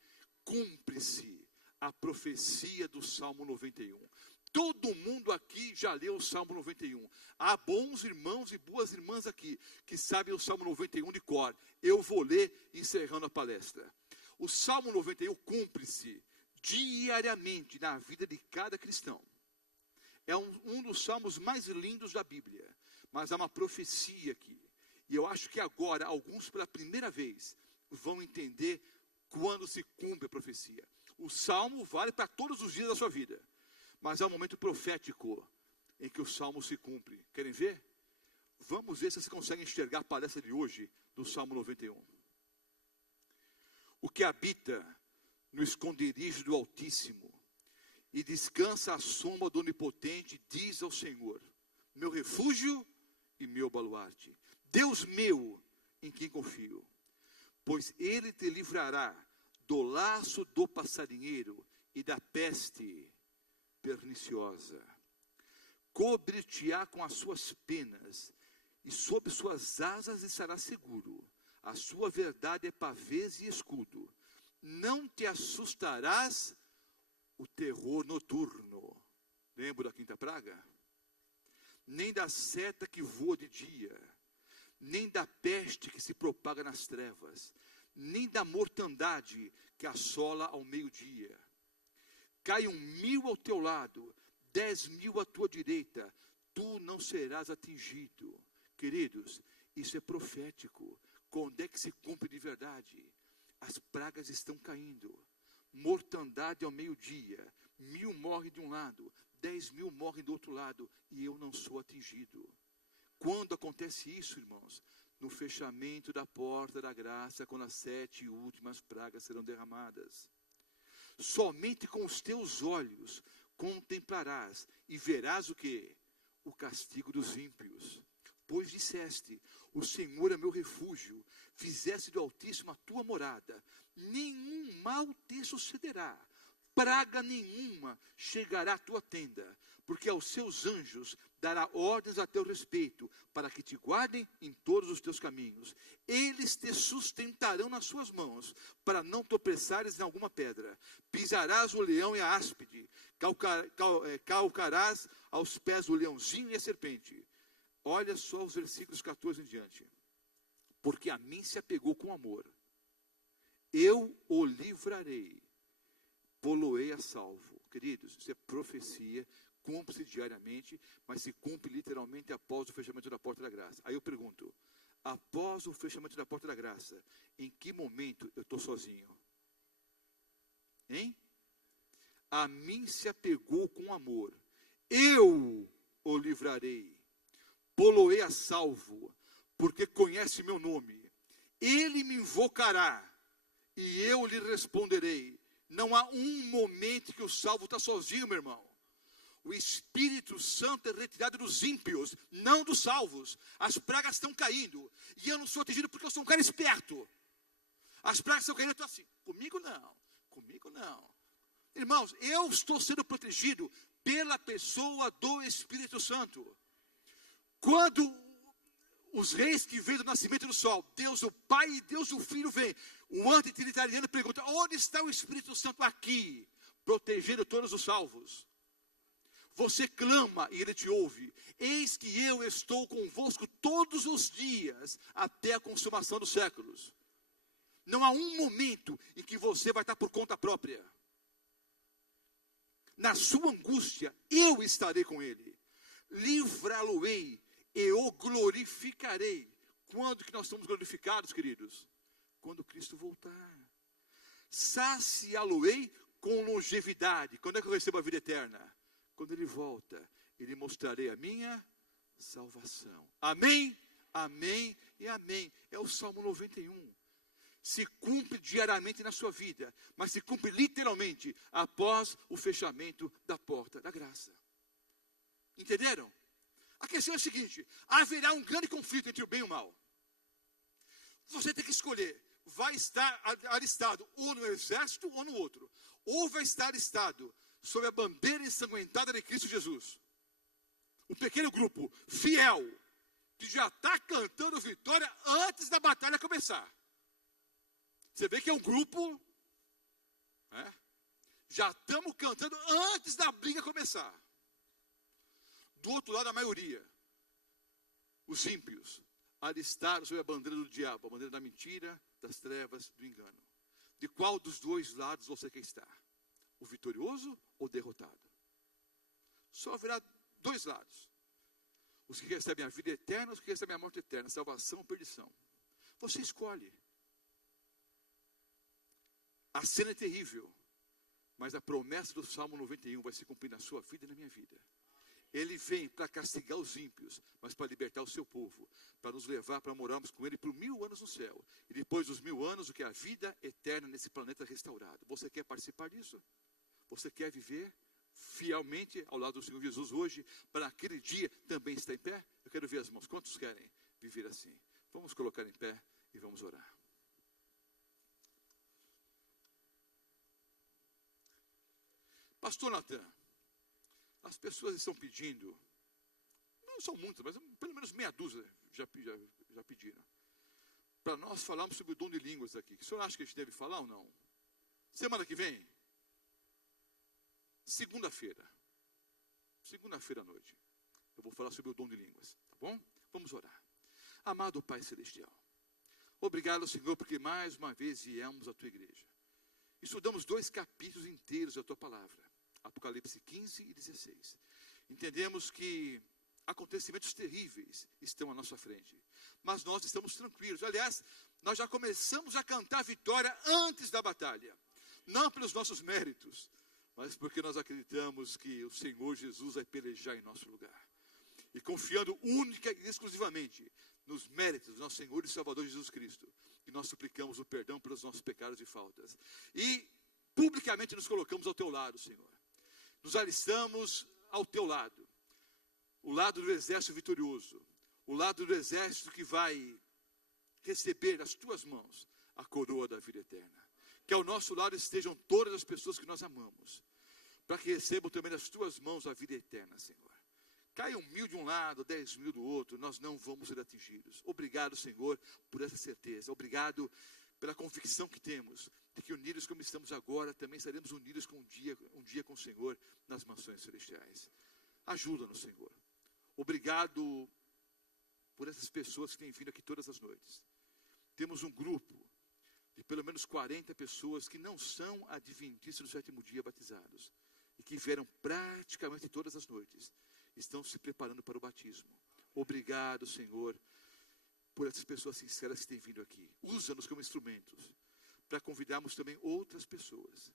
Cumpre-se a profecia do Salmo 91. Todo mundo aqui já leu o Salmo 91. Há bons irmãos e boas irmãs aqui que sabem o Salmo 91 de cor. Eu vou ler encerrando a palestra. O Salmo 91 cumpre-se diariamente na vida de cada cristão. É um dos salmos mais lindos da Bíblia. Mas há uma profecia aqui. E eu acho que agora, alguns pela primeira vez, vão entender quando se cumpre a profecia. O salmo vale para todos os dias da sua vida. Mas há um momento profético em que o salmo se cumpre. Querem ver? Vamos ver se vocês conseguem enxergar a palestra de hoje do Salmo 91. O que habita no esconderijo do Altíssimo e descansa à sombra do Onipotente, diz ao Senhor: meu refúgio e meu baluarte, Deus meu, em quem confio. Pois Ele te livrará do laço do passarinheiro e da peste perniciosa. Cobrir-te-á com as suas penas, e sob suas asas estará seguro. A sua verdade é pavês e escudo. Não te assustarás o terror noturno. Lembra da quinta praga? Nem da seta que voa de dia, nem da peste que se propaga nas trevas, nem da mortandade que assola ao meio-dia. Caiam 1.000 ao teu lado, 10.000 à tua direita, tu não serás atingido. Queridos, isso é profético. Quando é que se cumpre de verdade? As pragas estão caindo, mortandade ao meio-dia, 1.000 morrem de um lado, 10.000 morrem do outro lado, e eu não sou atingido. Quando acontece isso, irmãos? No fechamento da porta da graça, quando as 7 últimas pragas serão derramadas. Somente com os teus olhos contemplarás e verás o quê? O castigo dos ímpios. Pois disseste: o Senhor é meu refúgio, fizeste do Altíssimo a tua morada, nenhum mal te sucederá, praga nenhuma chegará à tua tenda, porque aos seus anjos dará ordens a teu respeito, para que te guardem em todos os teus caminhos. Eles te sustentarão nas suas mãos, para não tropeçares em alguma pedra. Pisarás o leão e a áspide, calcarás aos pés o leãozinho e a serpente. Olha só os versículos 14 em diante. Porque a mim se apegou com amor, eu o livrarei, pô-lo-ei a salvo. Queridos, isso é profecia, cumpre-se diariamente, mas se cumpre literalmente após o fechamento da porta da graça. Aí eu pergunto, após o fechamento da porta da graça, em que momento eu estou sozinho? Hein? A mim se apegou com amor, eu o livrarei, pô-lo-ei a salvo, porque conhece meu nome. Ele me invocará, e eu lhe responderei. Não há um momento que o salvo está sozinho, meu irmão. O Espírito Santo é retirado dos ímpios, não dos salvos. As pragas estão caindo, e eu não sou atingido porque eu sou um cara esperto. As pragas estão caindo, eu estou assim, comigo não. Irmãos, eu estou sendo protegido pela pessoa do Espírito Santo. Quando os reis que vêm do nascimento do sol, Deus o Pai e Deus o Filho vem. O antitrinitariano pergunta: onde está o Espírito Santo? Aqui, protegendo todos os salvos. Você clama e ele te ouve. Eis que eu estou convosco todos os dias, até a consumação dos séculos. Não há um momento em que você vai estar por conta própria. Na sua angústia, eu estarei com ele. Livrá-lo-ei e o glorificarei. Quando que nós somos glorificados, queridos? Quando Cristo voltar. Saciá-lo-ei com longevidade. Quando é que eu recebo a vida eterna? Quando ele volta, ele mostrarei a minha salvação. Amém, amém e amém. É o Salmo 91. Se cumpre diariamente na sua vida, mas se cumpre literalmente após o fechamento da porta da graça. Entenderam? A questão é a seguinte: haverá um grande conflito entre o bem e o mal. Você tem que escolher: vai estar alistado ou no exército ou no outro, ou vai estar alistado sob a bandeira ensanguentada de Cristo Jesus. Um pequeno grupo fiel, que já está cantando vitória antes da batalha começar. Você vê que é um grupo, né? Já estamos cantando antes da briga começar. Do outro lado, a maioria, os ímpios, alistaram sob a bandeira do diabo, a bandeira da mentira, das trevas, do engano. De qual dos dois lados você quer estar? O vitorioso ou o derrotado? Só haverá dois lados: os que recebem a vida eterna, os que recebem a morte eterna, salvação ou perdição. Você escolhe. A cena é terrível, mas a promessa do Salmo 91 vai se cumprir na sua vida e na minha vida. Ele vem para castigar os ímpios, mas para libertar o seu povo, para nos levar para morarmos com ele por 1000 anos no céu. E depois dos 1000 anos, o que é a vida eterna nesse planeta restaurado. Você quer participar disso? Você quer viver fielmente ao lado do Senhor Jesus hoje, para aquele dia também estar em pé? Eu quero ver as mãos. Quantos querem viver assim? Vamos colocar em pé e vamos orar. Pastor Natan, as pessoas estão pedindo, não são muitas, mas pelo menos meia dúzia já pediram, para nós falarmos sobre o dom de línguas aqui. O senhor acha que a gente deve falar ou não? Semana que vem? Segunda-feira à noite, eu vou falar sobre o dom de línguas, tá bom? Vamos orar. Amado Pai Celestial, obrigado, Senhor, porque mais uma vez viemos à Tua igreja. Estudamos 2 capítulos inteiros da Tua palavra, Apocalipse 15 e 16. Entendemos que acontecimentos terríveis estão à nossa frente, mas nós estamos tranquilos. Aliás, nós já começamos a cantar vitória antes da batalha, não pelos nossos méritos, mas porque nós acreditamos que o Senhor Jesus vai pelejar em nosso lugar. E confiando única e exclusivamente nos méritos do nosso Senhor e Salvador Jesus Cristo, que nós suplicamos o perdão pelos nossos pecados e faltas. E publicamente nos colocamos ao Teu lado, Senhor. Nos alistamos ao Teu lado. O lado do exército vitorioso. O lado do exército que vai receber das Tuas mãos a coroa da vida eterna. Que ao nosso lado estejam todas as pessoas que nós amamos, para que recebam também das Tuas mãos a vida eterna, Senhor. Caiam 1000 de um lado, 10.000 do outro, nós não vamos ser atingidos. Obrigado, Senhor, por essa certeza. Obrigado pela convicção que temos, de que unidos como estamos agora, também estaremos unidos com um dia com o Senhor nas mansões celestiais. Ajuda-nos, Senhor. Obrigado por essas pessoas que têm vindo aqui todas as noites. Temos um grupo de pelo menos 40 pessoas que não são adventistas do 7º dia batizados, e que vieram praticamente todas as noites, estão se preparando para o batismo. Obrigado, Senhor, por essas pessoas sinceras que têm vindo aqui. Usa-nos como instrumentos, para convidarmos também outras pessoas.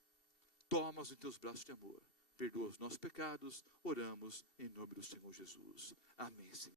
Toma-os em Teus braços de amor. Perdoa os nossos pecados. Oramos em nome do Senhor Jesus. Amém, Senhor.